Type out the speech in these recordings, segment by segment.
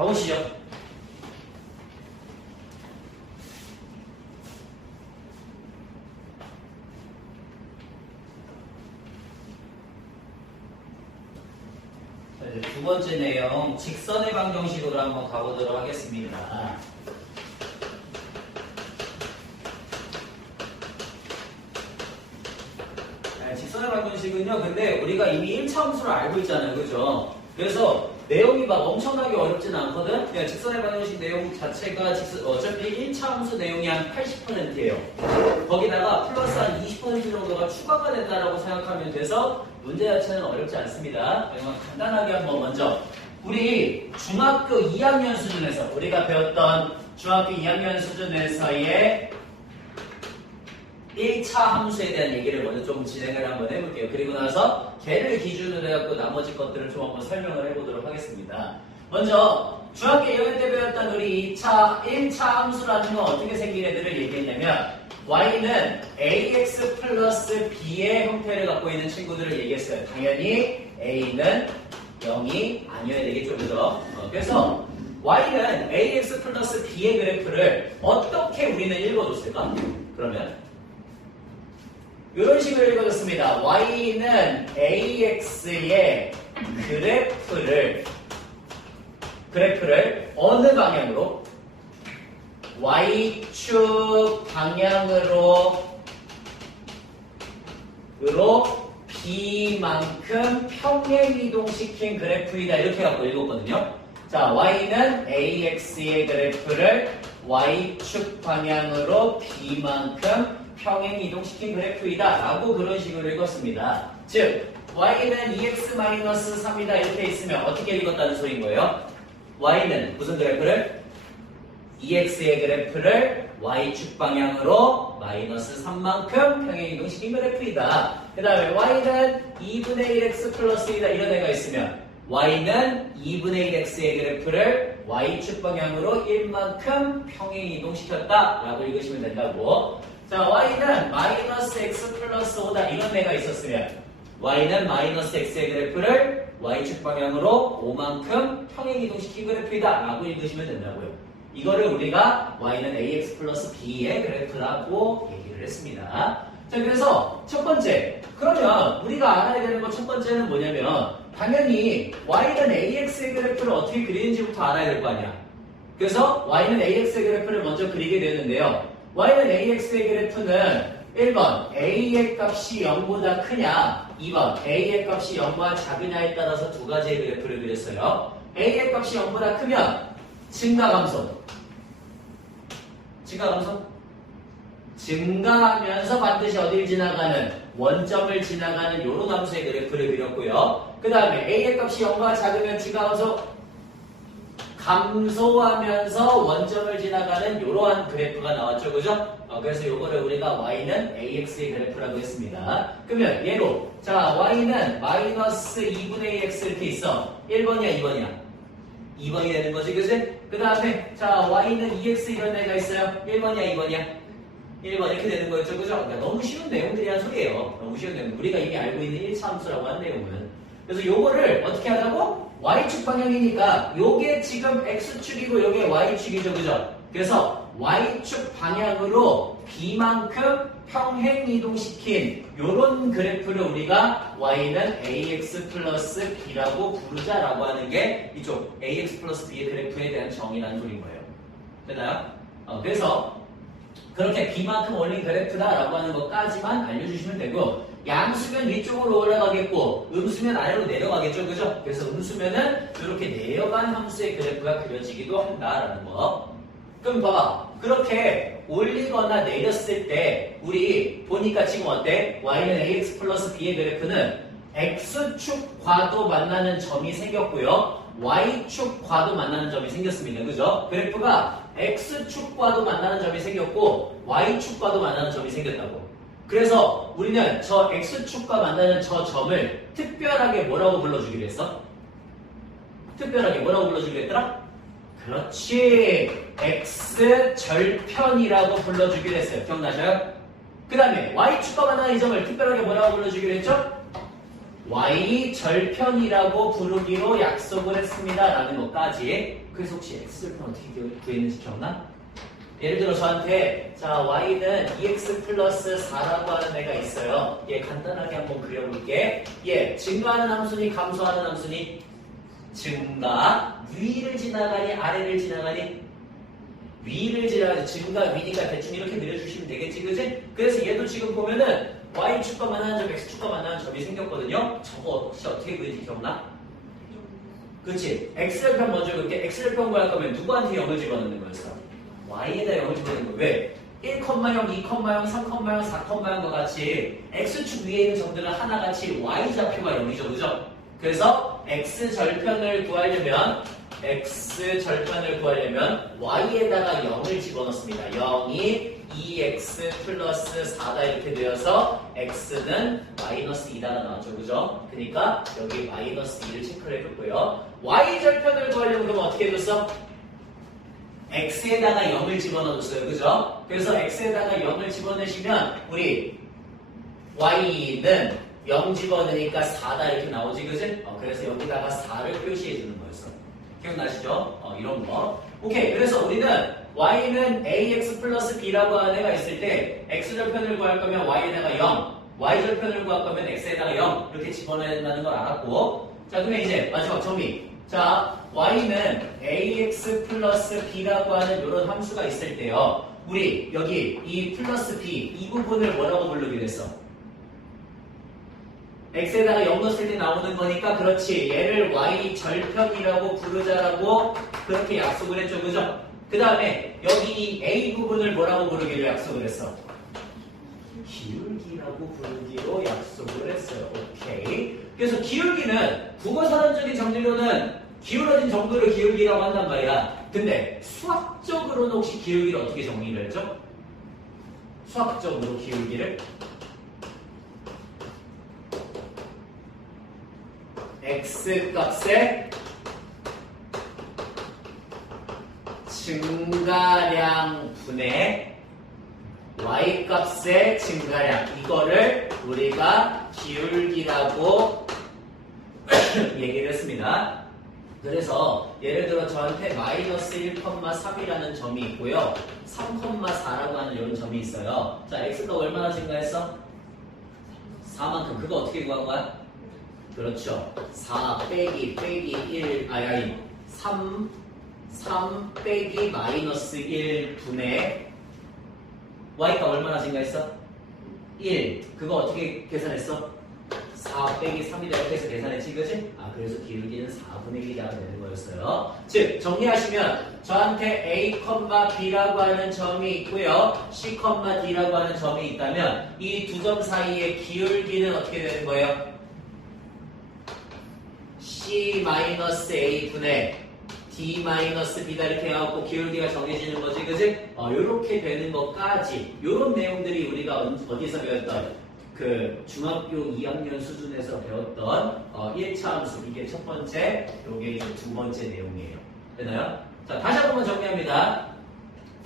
가보시죠. 이제 두 번째 내용, 직선의 방정식으로 한번 가보도록 하겠습니다. 직선의 방정식은요, 근데 우리가 이미 1차 함수를 알고 있잖아요. 그죠? 그래서 내용이 막 엄청나게 어렵진 않거든? 그냥 직선의 방정식 내용 자체가 어차피 1차 함수 내용이 한 80%예요. 거기다가 플러스 한 20% 정도가 추가가 된다라고 생각하면 돼서 문제 자체는 어렵지 않습니다. 그러면 간단하게 한번 먼저 우리 중학교 2학년 수준에서 우리가 배웠던 중학교 2학년 수준에서의 1차 함수에 대한 얘기를 먼저 좀 진행을 한번 해볼게요. 그리고 나서 걔를 기준으로 해갖고 나머지 것들을 좀 한번 설명을 해보도록 하겠습니다. 먼저 중학교 2학년 때 배웠던 우리 1차 함수라는 건 어떻게 생긴 애들을 얘기했냐면 y는 ax 플러스 b의 형태를 갖고 있는 친구들을 얘기했어요. 당연히 a는 0이 아니어야 되겠죠. 그죠? 그래서 y는 ax 플러스 b의 그래프를 어떻게 우리는 읽어줬을까? 그러면 이런 식으로 읽어줬습니다. y는 ax의 그래프를 어느 방향으로? y축 방향으로 b만큼 평행이동시킨 그래프이다. 이렇게 갖고 읽었거든요. 자, y는 ax의 그래프를 y축 방향으로 b만큼 평행이동시킨 그래프이다 라고 그런 식으로 읽었습니다. 즉 y는 2x-3이다 이렇게 있으면 어떻게 읽었다는 소리인 거예요? y는 무슨 그래프를? 2x의 그래프를 y축 방향으로 마이너스 3만큼 평행이동시킨 그래프이다. 그 다음에 y는 2분의 1x 플러스 1이다 이런 애가 있으면 y는 2분의 1x의 그래프를 y축 방향으로 1만큼 평행이동시켰다 라고 읽으시면 된다고. 자, y는 마이너스 x 플러스 5다 이런 애가 있었으면 y는 마이너스 x의 그래프를 y축 방향으로 5만큼 평행이동시킨 그래프이다 라고 읽으시면 된다고요. 이거를 우리가 y는 ax 플러스 b의 그래프라고 얘기를 했습니다. 자, 그래서 첫 번째, 그러면 우리가 알아야 되는 것 첫 번째는 뭐냐면 당연히 y는 ax의 그래프를 어떻게 그리는지부터 알아야 될 거 아니야. 그래서 y는 ax의 그래프를 먼저 그리게 되는데요. y는 ax의 그래프는 1번 a의 값이 0보다 크냐, 2번 a의 값이 0보다 작으냐에 따라서 두 가지의 그래프를 그렸어요. a의 값이 0보다 크면 증가감소. 증가하면서 반드시 어딜 지나가는? 원점을 지나가는 요런 함수의 그래프를 그렸고요. 그 다음에 a의 값이 0보다 작으면 증가감소 감소하면서 원점을 지나가는 이러한 그래프가 나왔죠. 그죠? 그래서 요거를 우리가 y는 ax의 그래프라고 했습니다. 그러면 얘로 자 y는 마이너스 2분의 1x 이렇게 있어. 1번이야 2번이야? 2번이 되는 거지. 그지? 그 다음에 자 y는 2x 이런 애가 있어요. 1번이야 2번이야? 1번 이렇게 되는 거였죠. 그죠? 그러니까 너무 쉬운 내용들이란 소리예요. 너무 쉬운 내용. 우리가 이미 알고 있는 1차 함수라고 한 내용은. 그래서 요거를 어떻게 하자고? y축 방향이니까 요게 지금 x축이고 요게 y축이죠. 그죠? 그래서 y축 방향으로 b만큼 평행이동시킨 요런 그래프를 우리가 y는 ax 플러스 b라고 부르자라고 하는 게 이쪽 ax 플러스 b의 그래프에 대한 정의라는 소리인 거예요. 되나요? 그래서 그렇게 b만큼 올린 그래프다라고 하는 것까지만 알려주시면 되고 양수면 위쪽으로 올라가겠고 음수면 아래로 내려가겠죠. 그죠? 그래서 음수면은 이렇게 내려간 함수의 그래프가 그려지기도 한다라는 거. 그럼 봐봐. 그렇게 올리거나 내렸을 때 우리 보니까 지금 어때? y는 ax 플러스 b의 그래프는 x축과도 만나는 점이 생겼고요. y축과도 만나는 점이 생겼습니다. 그죠? 그래프가 x축과도 만나는 점이 생겼고 y축과도 만나는 점이 생겼다고. 그래서 우리는 저 x축과 만나는 저 점을 특별하게 뭐라고 불러주기로 했어? 특별하게 뭐라고 불러주기로 했더라? 그렇지. x절편이라고 불러주기로 했어요. 기억나셔요? 그 다음에 y축과 만나는 이 점을 특별하게 뭐라고 불러주기로 했죠? y 절편이라고 부르기로 약속을 했습니다. 라는 것까지. 그래서 혹시 x절편 어떻게 구했는지 기억나? 예를 들어 저한테 자 y는 2x 플러스 4라고 하는 애가 있어요. 얘 간단하게 한번 그려볼게. 얘 증가하는 함수니 감소하는 함수니? 증가. 위를 지나가니 아래를 지나가니? 위를 지나가니 증가 위니까 대충 이렇게 그려주시면 되겠지, 그지? 그래서 얘도 지금 보면은 y축과 만나는 점, x축과 만나는 점이 생겼거든요. 저거 혹시 어떻게 그린지 기억나? 그치? x절편 먼저 그렇게 x절편 구할 거면 누구한테 0을 집어넣는 거였어? y에다 0을 집어넣는 거. 왜? 1,0, 2,0, 3,0, 4,0과 같이 x축 위에 있는 점들은 하나같이 y좌표가 0이죠, 그죠? 그래서 x절편을 구하려면 y에다가 0을 집어넣습니다. 0이 2x 플러스 4다 이렇게 되어서 x는 마이너스 2다가 나왔죠, 그죠? 그러니까 여기 마이너스 2를 체크를 해줬고요. y절편을 구하려면 그럼 어떻게 해줬어? x에다가 0을 집어넣었어요, 그죠? 그래서 x에다가 0을 집어넣으시면 우리 y는 0 집어넣으니까 4다 이렇게 나오지, 그지? 그래서 여기다가 4를 표시해주는 거였어. 기억나시죠? 이런 거. 오케이. 그래서 우리는 y는 ax 플러스 b라고 하는 애가 있을 때 x절편을 구할 거면 y에다가 0, y절편을 구할 거면 x에다가 0 이렇게 집어넣어야 된다는 걸 알았고, 자 그러면 이제 마지막 정리. 자 y는 ax 플러스 b라고 하는 이런 함수가 있을 때요, 우리 여기 이 플러스 b 이 부분을 뭐라고 부르기로 했어? x에다가 0 넣었을 때 나오는 거니까 그렇지, 얘를 y절편이라고 부르자라고 그렇게 약속을 했죠, 그죠? 그 다음에 여기 이 a 부분을 뭐라고 부르기로 약속을 했어? 기울기라고 부르기로 약속을 했어요. 오케이. 그래서 기울기는 국어사전적인 정리로는 기울어진 정도를 기울기라고 한단 말이야. 근데 수학적으로는 혹시 기울기를 어떻게 정리를 했죠? 수학적으로 기울기를 x 값의 증가량 분의 y 값의 증가량, 이거를 우리가 기울기라고 얘기를 했습니다. 그래서 예를 들어 저한테 마이너스 1,3이라는 점이 있고요, 3,4라고 하는 이런 점이 있어요. 자, x가 얼마나 증가했어? 4만큼. 그거 어떻게 구한 거야? 그렇죠. 4 빼기 1, 3 빼기 마이너스 1 분의 y가 얼마나 증가했어? 1. 그거 어떻게 계산했어? 4 빼기 3이다 이렇게 해서 계산했지, 그치? 그래서 기울기는 4분의 1이라고 되는 거였어요. 즉, 정리하시면 저한테 a, b라고 하는 점이 있고요, c, d라고 하는 점이 있다면 이 두 점 사이의 기울기는 어떻게 되는 거예요? c-a 분의 d-b다 이렇게 해갖고 기울기가 정해지는 거지, 그지? 요렇게 되는 것까지, 요런 내용들이 우리가 어디서 배웠던 그 중학교 2학년 수준에서 배웠던 1차 함수, 이게 첫 번째, 요게 이제 두 번째 내용이에요. 되나요? 자, 다시 한번 정리합니다.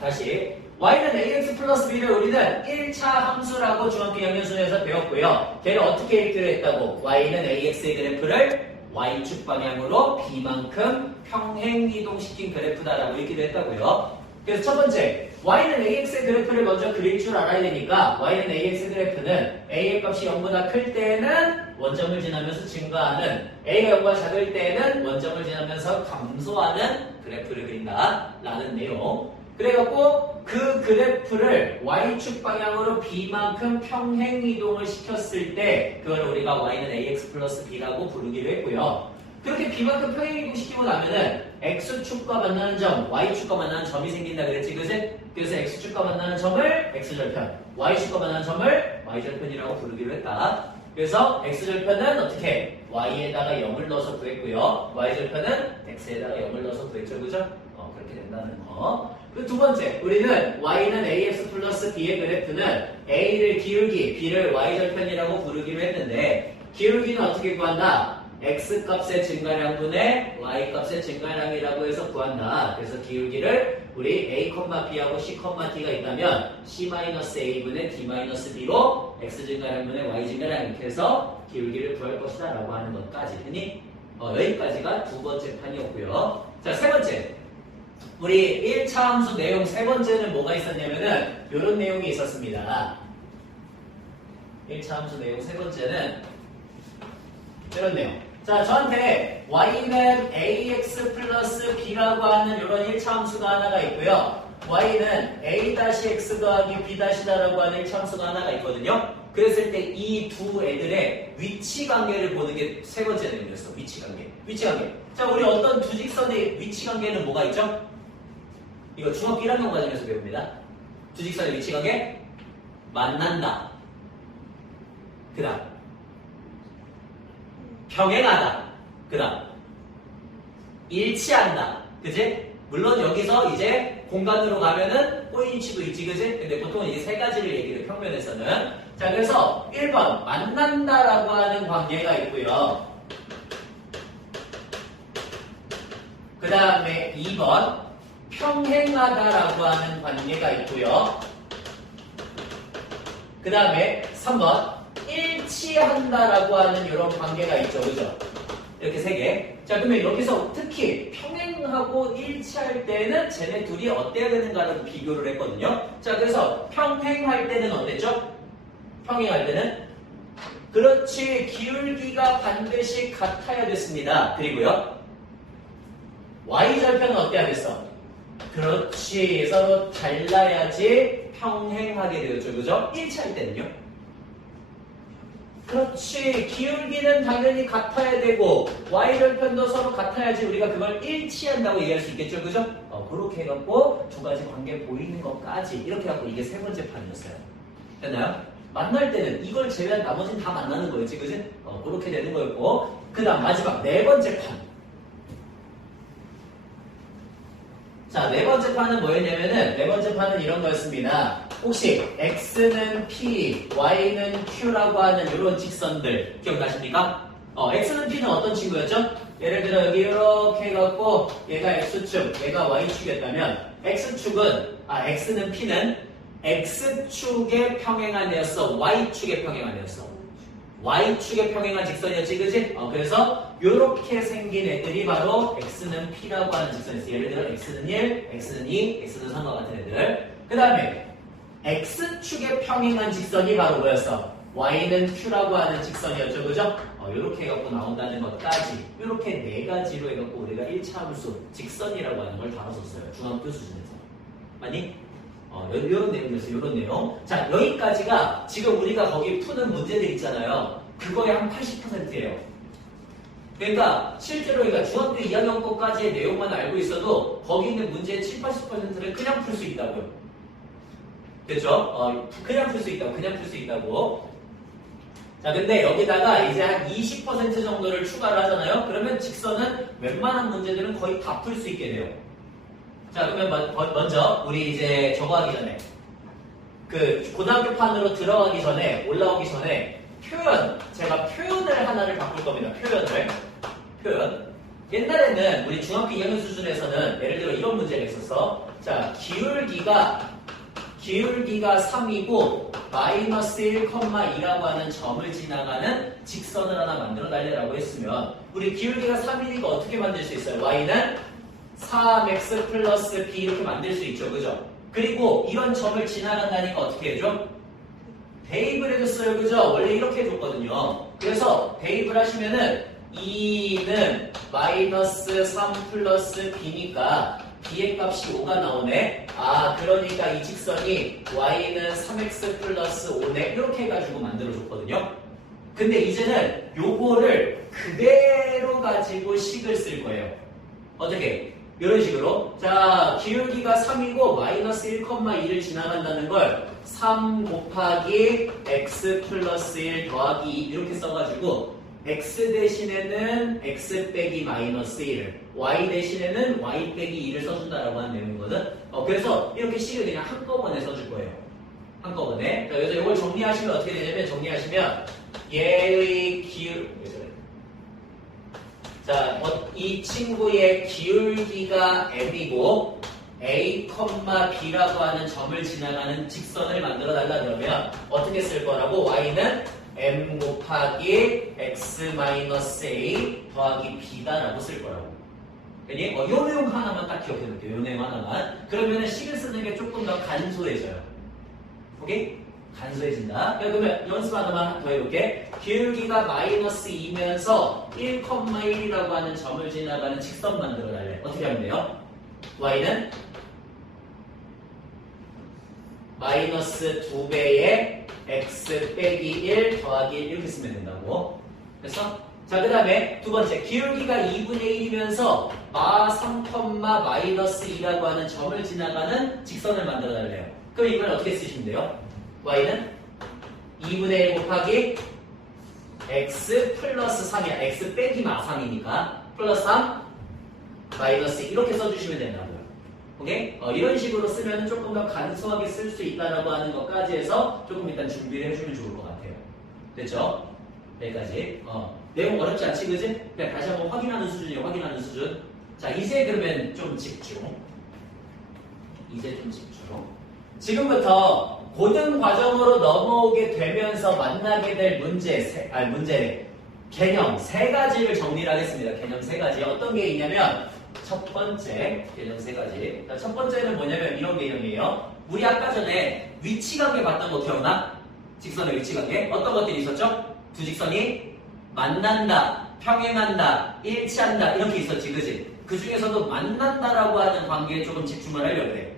다시 y는 ax 플러스 b를 우리는 1차 함수라고 중학교 2학년 수준에서 배웠고요. 걔를 어떻게 읽기로 했다고? y는 ax의 그래프를 y축 방향으로 b만큼 평행 이동시킨 그래프다라고 읽기도 했다고요. 그래서 첫 번째, y는 ax의 그래프를 먼저 그릴 줄 알아야 되니까 y는 ax의 그래프는 a의 값이 0보다 클 때는 원점을 지나면서 증가하는, a가 0보다 작을 때는 원점을 지나면서 감소하는 그래프를 그린다 라는 내용. 그래갖고 그 그래프를 y축 방향으로 b만큼 평행 이동을 시켰을 때 그걸 우리가 y는 ax 플러스 b라고 부르기로 했고요. 그렇게 b만큼 평행 이동 시키고 나면은 x축과 만나는 점, y축과 만나는 점이 생긴다 그랬지, 그치? 그래서 x축과 만나는 점을 x절편, y축과 만나는 점을 y절편이라고 부르기로 했다. 그래서 x절편은 어떻게? y에다가 0을 넣어서 구했고요, y절편은 x에다가 0을 넣어서 구했죠, 그죠? 그렇게 된다는 거. 그리고 두 번째, 우리는 y는 ax 플러스 b의 그래프는 a를 기울기, b를 y절편이라고 부르기로 했는데 기울기는 어떻게 구한다? x 값의 증가량분의 y 값의 증가량이라고 D라고 해서 구한다. 그래서 기울기를 우리 A, B하고 C, D가 있다면 C-A분의 D-B로 X 증가량 분의 Y 증가량 이렇게 해서 기울기를 구할 것이다 라고 하는 것까지. 흔히 여기까지가 두 번째 판이었고요. 자, 세 번째. 우리 1차 함수 내용 세 번째는 뭐가 있었냐면은 이런 내용이 있었습니다. 1차 함수 내용 세 번째는 이런 내용. 자, 저한테 y는 ax 플러스 b라고 하는 이런 1차 함수가 하나가 있고요. y는 a-x 더하기 b-다라고 하는 1차 함수가 하나가 있거든요. 그랬을 때 이 두 애들의 위치 관계를 보는 게 세 번째 내용이었어. 위치 관계. 위치 관계. 자, 우리 어떤 두 직선의 위치 관계는 뭐가 있죠? 이거 중학교 1학년 과정에서 배웁니다. 두 직선의 위치 관계 만난다. 그 다음 병행하다. 그 다음 일치한다. 그지? 물론 여기서 이제 공간으로 가면은 꼬인치도 있지. 그지? 근데 보통은 이 세 가지를 얘기를 평면에서는. 자, 그래서 1번 만난다라고 하는 관계가 있고요. 그 다음에 2번 평행하다라고 하는 관계가 있고요. 그 다음에 3번 일치한다라고 하는 이런 관계가 있죠. 그죠? 이렇게 세 개. 자, 그러면 여기서 특히 평행하고 일치할 때는 쟤네 둘이 어때야 되는가를 비교를 했거든요. 자, 그래서 평행할 때는 어땠죠? 평행할 때는 그렇지, 기울기가 반드시 같아야 됐습니다. 그리고요, y절편은 어때야 됐어? 그렇지, 서로 달라야지 평행하게 되었죠. 그죠? 일치할 때는요. 그렇지, 기울기는 당연히 같아야 되고 y절편도 서로 같아야지 우리가 그걸 일치한다고 얘기할 수 있겠죠. 그죠? 그렇게 해갖고 두 가지 관계 보이는 것까지 이렇게 해갖고 이게 세 번째 판이었어요. 됐나요? 만날 때는 이걸 제외한 나머지는 다 만나는 거였지. 그지? 그렇게 되는 거였고, 그 다음 마지막 네 번째 판. 자, 네 번째 판은 뭐였냐면은 네 번째 판은 이런 거였습니다. 혹시 x는 p, y는 q라고 하는 이런 직선들 기억나십니까? x는 p는 어떤 친구였죠? 예를 들어 여기 이렇게 해갖고 얘가 x축, 얘가 y축이었다면 x는 p는 x축에 평행한 애였어, y축에 평행한 애였어. y축에 평행한 직선이었지, 그지? 그래서 이렇게 생긴 애들이 바로 x는 p라고 하는 직선이었어. 예를 들어 x는 1, x는 2, x는 3과 같은 애들. 그 다음에 x축에 평행한 직선이 바로 뭐였어? y는 q라고 하는 직선이었죠, 그죠? 이렇게 해갖고 나온다는 것까지 이렇게 네 가지로 해갖고 우리가 1차 함수 직선이라고 하는 걸 다뤘었어요. 중학교 수준에서. 맞니? 이런 내용이었어요. 이런 내용. 자, 여기까지가 지금 우리가 거기 푸는 문제들 있잖아요. 그거의 한 80%예요. 그러니까 실제로 중학교 2학년 거까지의 내용만 알고 있어도 거기 있는 문제의 7, 80%를 그냥 풀 수 있다고요. 됐죠? 그냥 풀 수 있다고. 그냥 풀 수 있다고. 자, 근데 여기다가 이제 한 20% 정도를 추가를 하잖아요. 그러면 직선은 웬만한 문제들은 거의 다 풀 수 있게 돼요. 자, 그러면 먼저 우리 이제 저거 하기 전에 그 고등학교 판으로 들어가기 전에 올라오기 전에 제가 표현을 하나를 바꿀 겁니다. 표현. 옛날에는 우리 중학교 2학년 수준에서는 예를 들어 이런 문제가 있었어. 자, 기울기가 3이고 마이너스 1,2라고 하는 점을 지나가는 직선을 하나 만들어 달래라고 했으면 우리 기울기가 3이니까 어떻게 만들 수 있어요? y는 3x 플러스 b 이렇게 만들 수 있죠. 그죠? 그리고 이런 점을 지나간다니까 어떻게 해줘? 대입을 해줬어요. 그죠? 원래 이렇게 해줬거든요. 그래서 대입을 하시면은 2는 마이너스 3 플러스 b니까 b의 값이 5가 나오네. 그러니까 이 직선이 y는 3x 플러스 5네. 이렇게 해가지고 만들어줬거든요. 근데 이제는 요거를 그대로 가지고 식을 쓸 거예요. 어떻게? 이런 식으로. 자, 기울기가 3이고 마이너스 1,2를 지나간다는 걸 3 곱하기 x 플러스 1 더하기 2 이렇게 써가지고 x 대신에는 x 빼기 마이너스 1, y 대신에는 y 빼기 2를 써준다라고 하는 내용이거든. 그래서 이렇게 식을 그냥 한꺼번에 써줄 거예요. 한꺼번에. 자, 그래서 이걸 정리하시면 어떻게 되냐면, 정리하시면 얘의 자, 이 친구의 기울기가 m이고 a, b라고 하는 점을 지나가는 직선을 만들어 달라 그러면 어떻게 쓸 거라고? y는 m 곱하기 x-a 더하기 b다라고 쓸 거라고. 그니 요 내용 하나만 딱 기억해 놓을게요. 요 내용 하나만. 그러면은 식을 쓰는 게 조금 더 간소해져요. 오케이? 간소해진다. 그러면 연습 하나만 더 해볼게. 기울기가 마이너스 2면서 1,1이라고 하는 점을 지나가는 직선 만들어 달래. 어떻게 하면 돼요? y는 마이너스 2배의 x 빼기 1 더하기 1 이렇게 쓰면 된다고. 그래서 자, 그 다음에 두 번째 기울기가 2분의 1이면서 마 3, 마이너스 2라고 하는 점을 지나가는 직선을 만들어 달래요. 그럼 이걸 어떻게 쓰시면 돼요? y는 2분의 1 곱하기 x 플러스 3이야. x 빼기 마 3이니까 플러스 3 마이너스 2 이렇게 써주시면 된다고요. 오케이? 이런 식으로 쓰면 조금 더 간소하게 쓸 수 있다라고 하는 것까지 해서 조금 일단 준비를 해주면 좋을 것 같아요. 됐죠? 여기까지. 내용 어렵지 않지, 그지? 그냥 다시 한번 확인하는 수준이에요. 확인하는 수준. 자, 이제 그러면 좀 집중. 지금부터 고등 과정으로 넘어오게 되면서 만나게 될 개념 세 가지를 정리를 하겠습니다. 개념 세 가지. 어떤 게 있냐면, 첫 번째, 개념 세 가지. 자, 첫 번째는 뭐냐면 이런 개념이에요. 우리 아까 전에 위치관계 봤던 거 기억나? 직선의 위치관계. 어떤 것들이 있었죠? 두 직선이 만난다, 평행한다, 일치한다 이렇게 있었지, 그지? 그 중에서도 만난다라고 하는 관계에 조금 집중을 하려고 해.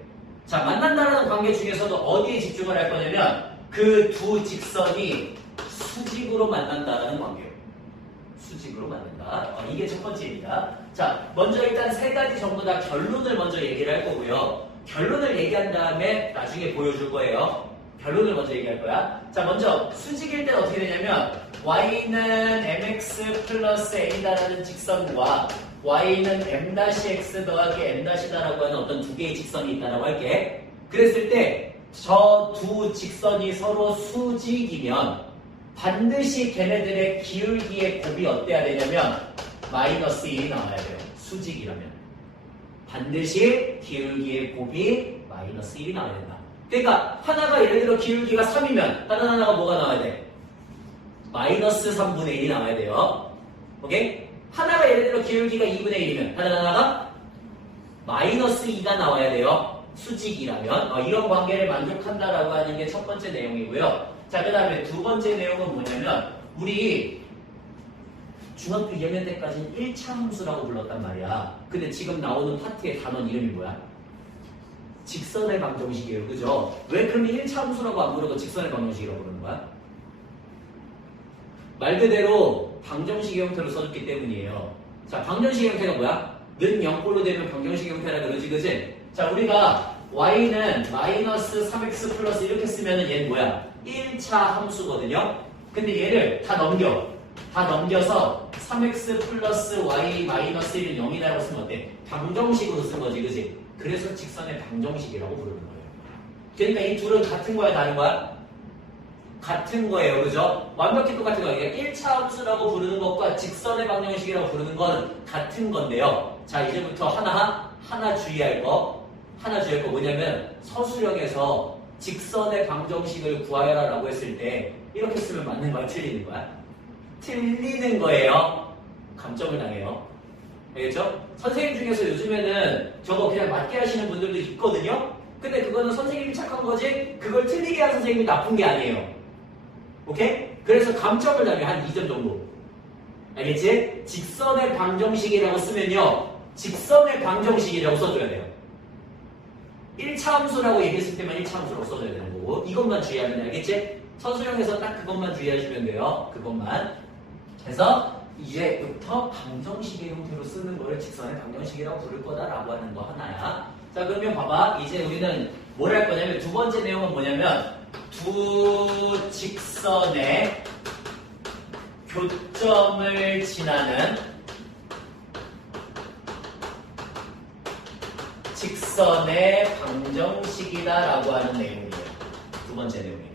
자, 만난다라는 관계 중에서도 어디에 집중을 할 거냐면 그 두 직선이 수직으로 만난다라는 관계예요. 수직으로 만난다. 이게 첫 번째입니다. 자, 먼저 일단 세 가지 전부 다 결론을 먼저 얘기를 할 거고요. 결론을 얘기한 다음에 나중에 보여줄 거예요. 결론을 먼저 얘기할 거야. 자, 먼저 수직일 때는 어떻게 되냐면 y는 mx 플러스 a다라는 직선과 y는 m-x 더하기 m-다라고 하는 어떤 두 개의 직선이 있다라고 할게. 그랬을 때 저 두 직선이 서로 수직이면 반드시 걔네들의 기울기의 곱이 어때야 되냐면 마이너스 1이 나와야 돼요. 수직이라면. 반드시 기울기의 곱이 마이너스 1이 나와야 된다. 그러니까 하나가 예를 들어 기울기가 3이면 다른 하나가 뭐가 나와야 돼? 마이너스 3분의 1이 나와야 돼요. 오케이? 하나가 예를 들어 기울기가 2분의 1이면 다른 하나가 마이너스 2가 나와야 돼요. 수직이라면. 이런 관계를 만족한다라고 하는 게 첫 번째 내용이고요. 자, 그 다음에 두 번째 내용은 뭐냐면 우리 중학교 2학년 때까지는 1차 함수라고 불렀단 말이야. 근데 지금 나오는 파트의 단원 이름이 뭐야? 직선의 방정식이에요. 그죠? 왜 그러면 1차 함수라고 안 부르고 직선의 방정식이라고 부르는 거야? 말 그대로 방정식 형태로 써줬기 때문이에요. 자, 방정식 형태가 뭐야? 는 0꼴로 되면 방정식 형태라 그러지, 그지? 자, 우리가 y는 마이너스 3x 플러스 이렇게 쓰면은 얘는 뭐야? 1차 함수거든요? 근데 얘를 다 넘겨서 3x 플러스 y 마이너스 1은 0이다라고 쓰면 어때? 방정식으로 쓴 거지, 그지? 그래서 직선의 방정식이라고 부르는 거예요. 그러니까 이 둘은 같은 거야, 다른 거야? 같은 거예요, 그죠? 완벽히 똑같은 거예요. 그러니까 1차 함수라고 부르는 것과 직선의 방정식이라고 부르는 건 같은 건데요. 자, 이제부터 하나 주의할 거 뭐냐면 서술형에서 직선의 방정식을 구하여라 라고 했을 때 이렇게 쓰면 맞는 거야, 틀리는 거야? 틀리는 거예요. 감점을 당해요. 알겠죠? 선생님 중에서 요즘에는 저거 그냥 맞게 하시는 분들도 있거든요? 근데 그거는 선생님이 착한 거지 그걸 틀리게 한 선생님이 나쁜 게 아니에요. 오케이? 그래서 감점을 당해. 한 2점 정도. 알겠지? 직선의 방정식이라고 쓰면요. 직선의 방정식이라고 써줘야 돼요. 1차 함수라고 얘기했을 때만 1차 함수라고 써줘야 되는 거고 이것만 주의하면 돼. 알겠지? 서술형에서 딱 그것만 주의하시면 돼요. 그것만. 그래서 이제부터 방정식의 형태로 쓰는 거를 직선의 방정식이라고 부를 거다라고 하는 거 하나야. 자, 그러면 봐봐. 이제 우리는 뭘 할 거냐면 두 번째 내용은 뭐냐면 두 직선의 교점을 지나는 직선의 방정식이다라고 하는 내용이에요. 두 번째 내용이에요.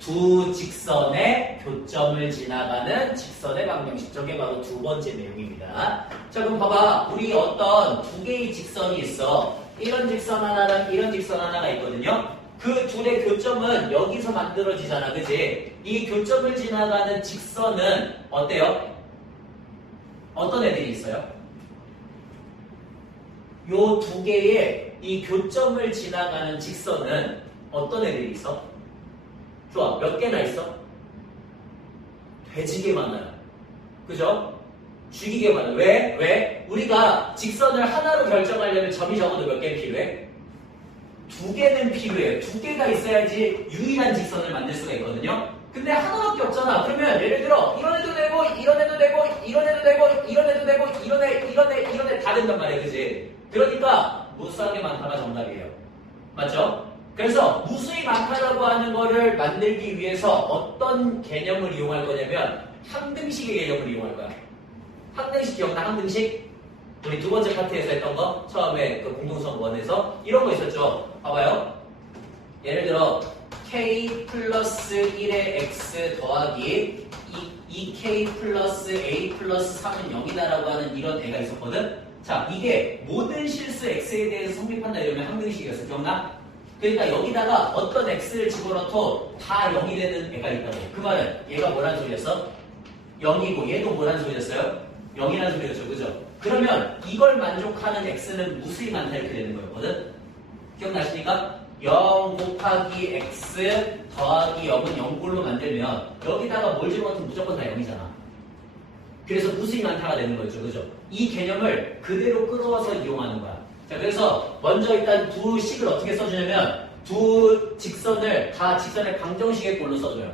두 직선의 교점을 지나가는 직선의 방정식. 저게 바로 두 번째 내용입니다. 자, 그럼 봐봐. 우리 어떤 두 개의 직선이 있어. 이런 직선 하나랑 이런 직선 하나가 있거든요. 그 둘의 교점은 여기서 만들어지잖아. 그치? 이 교점을 지나가는 직선은 어때요? 어떤 애들이 있어요? 요 두 개의 이 교점을 지나가는 직선은 어떤 애들이 있어? 좋아. 몇 개나 있어? 되지게 많아요. 그죠? 죽이게 많아요. 왜? 왜? 우리가 직선을 하나로 결정하려면 점이 적어도 몇 개 필요해? 두 개는 필요해요. 두 개가 있어야지 유일한 직선을 만들 수가 있거든요. 근데 하나밖에 없잖아. 그러면 예를 들어 이런 애도 되고 이런 애도 되고 이런 애도 되고 이런 애도 되고 이런 애 다 된단 말이야. 그지? 그러니까 무수하게 많다가 정답이에요. 맞죠? 그래서 무수히 많다라고 하는 거를 만들기 위해서 어떤 개념을 이용할 거냐면 항등식의 개념을 이용할 거야. 항등식 기억나? 항등식? 우리 두 번째 파트에서 했던 거 처음에 그 공동수학 원에서 이런 거 있었죠. 봐봐요. 예를 들어 k 플러스 1의 x 더하기 2k 플러스 a 플러스 3은 0이다라고 하는 이런 애가 있었거든. 자, 이게 모든 실수 x에 대해서 성립한다 이러면 항등식이었어. 기억나? 그러니까 여기다가 어떤 x를 집어넣어도 다 0이 되는 애가 있다고. 그 말은 얘가 뭐란 소리였어? 0이고 얘도 뭐란 소리였어요? 0이란 소리였죠. 그죠? 그러면 이걸 만족하는 x는 무수히 많다 이렇게 되는 거였거든. 기억나십니까? 0 곱하기 x 더하기 0은 0꼴로 만들면 여기다가 뭘 집어넣으면 무조건 다 0이잖아. 그래서 무수히 많다가 되는 거였죠. 그죠? 이 개념을 그대로 끌어와서 이용하는 거야. 자, 그래서 먼저 일단 두 식을 어떻게 써주냐면 두 직선을 다 직선의 방정식의 꼴로 써줘요.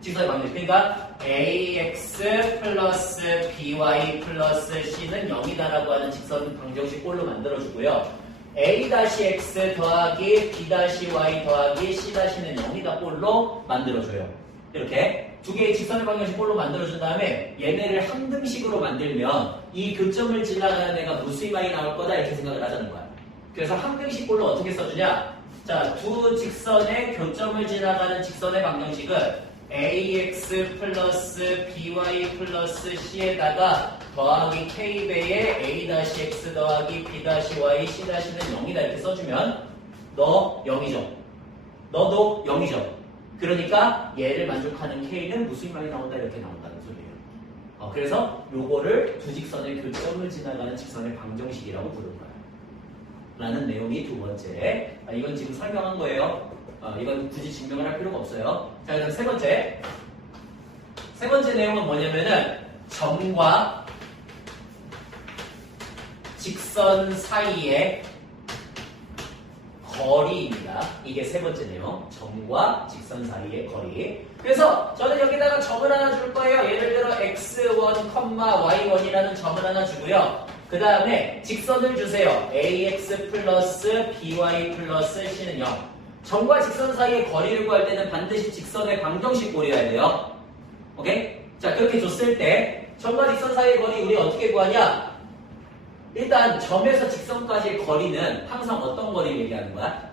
직선의 방정식. 그러니까 ax 플러스 by 플러스 c는 0이다라고 하는 직선 방정식 꼴로 만들어주고요. a-x 더하기 b-y 더하기 c-는 0이다 꼴로 만들어줘요. 이렇게 두 개의 직선의 방정식 꼴로 만들어준 다음에 얘네를 항등식으로 만들면 이 교점을 지나가는 애가 무수히 많이 나올 거다 이렇게 생각을 하자는 거야. 그래서 항등식 꼴로 어떻게 써주냐? 자, 두 직선의 교점을 지나가는 직선의 방정식은 ax 플러스 by 플러스 c에다가 더하기 k배의 a-x 더하기 b-y c-는 0이다 이렇게 써주면 너 0이죠. 너도 0이죠. 그러니까 얘를 만족하는 k는 무수히 많이 나온다 이렇게 나온다는 소리예요. 그래서 요거를 두 직선의 교점을 지나가는 직선의 방정식이라고 부른 거야. 라는 내용이 두 번째. 이건 지금 설명한 거예요. 이건 굳이 증명을 할 필요가 없어요. 자, 그다음 세 번째. 세 번째 내용은 뭐냐면은 점과 직선 사이의 거리입니다. 이게 세 번째 내용. 점과 직선 사이의 거리. 그래서 저는 여기다가 점을 하나 줄 거예요. 예를 들어 x1, y1이라는 점을 하나 주고요. 그 다음에 직선을 주세요. ax 플러스 by 플러스 c는 0. 점과 직선 사이의 거리를 구할 때는 반드시 직선의 방정식 꼴이어야 돼요. 오케이? 자, 그렇게 줬을 때 점과 직선 사이의 거리 우리 어떻게 구하냐? 일단 점에서 직선까지의 거리는 항상 어떤 거리를 얘기하는 거야?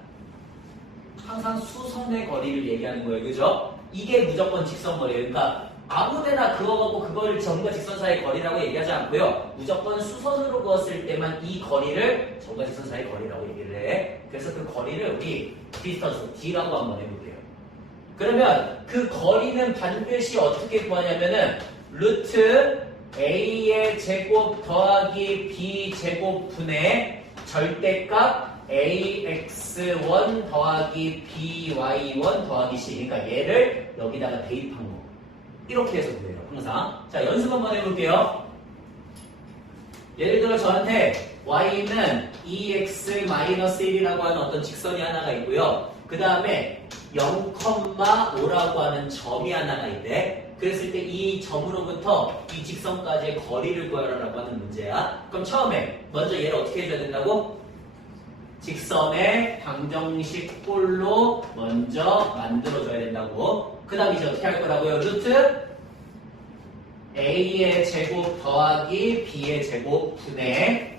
항상 수선의 거리를 얘기하는 거예요. 그죠? 이게 무조건 직선 거리예요. 그러니까 아무데나 그어갖고 그걸 점과 직선 사이의 거리라고 얘기하지 않고요. 무조건 수선으로 그었을 때만 이 거리를 점과 직선 사이의 거리라고 얘기를 해. 그래서 그 거리를 우리 디스턴스 D라고 한번 해볼게요. 그러면 그 거리는 반드시 어떻게 구하냐면은 루트 a의 제곱 더하기 b 제곱 분의 절대값 ax1 더하기 by1 더하기 c. 그러니까 얘를 여기다가 대입한 거. 이렇게 해서 구해요. 항상. 자, 연습 한번 해볼게요. 예를 들어 저한테 y는 2x-1이라고 하는 어떤 직선이 하나가 있고요. 그 다음에 0,5라고 하는 점이 하나가 있대. 그랬을 때 이 점으로부터 이 직선까지의 거리를 구하라고 하는 문제야. 그럼 처음에 먼저 얘를 어떻게 해줘야 된다고? 직선의 방정식 꼴로 먼저 만들어줘야 된다고. 그 다음 이제 어떻게 할 거라고요? 루트 a의 제곱 더하기 b의 제곱 분의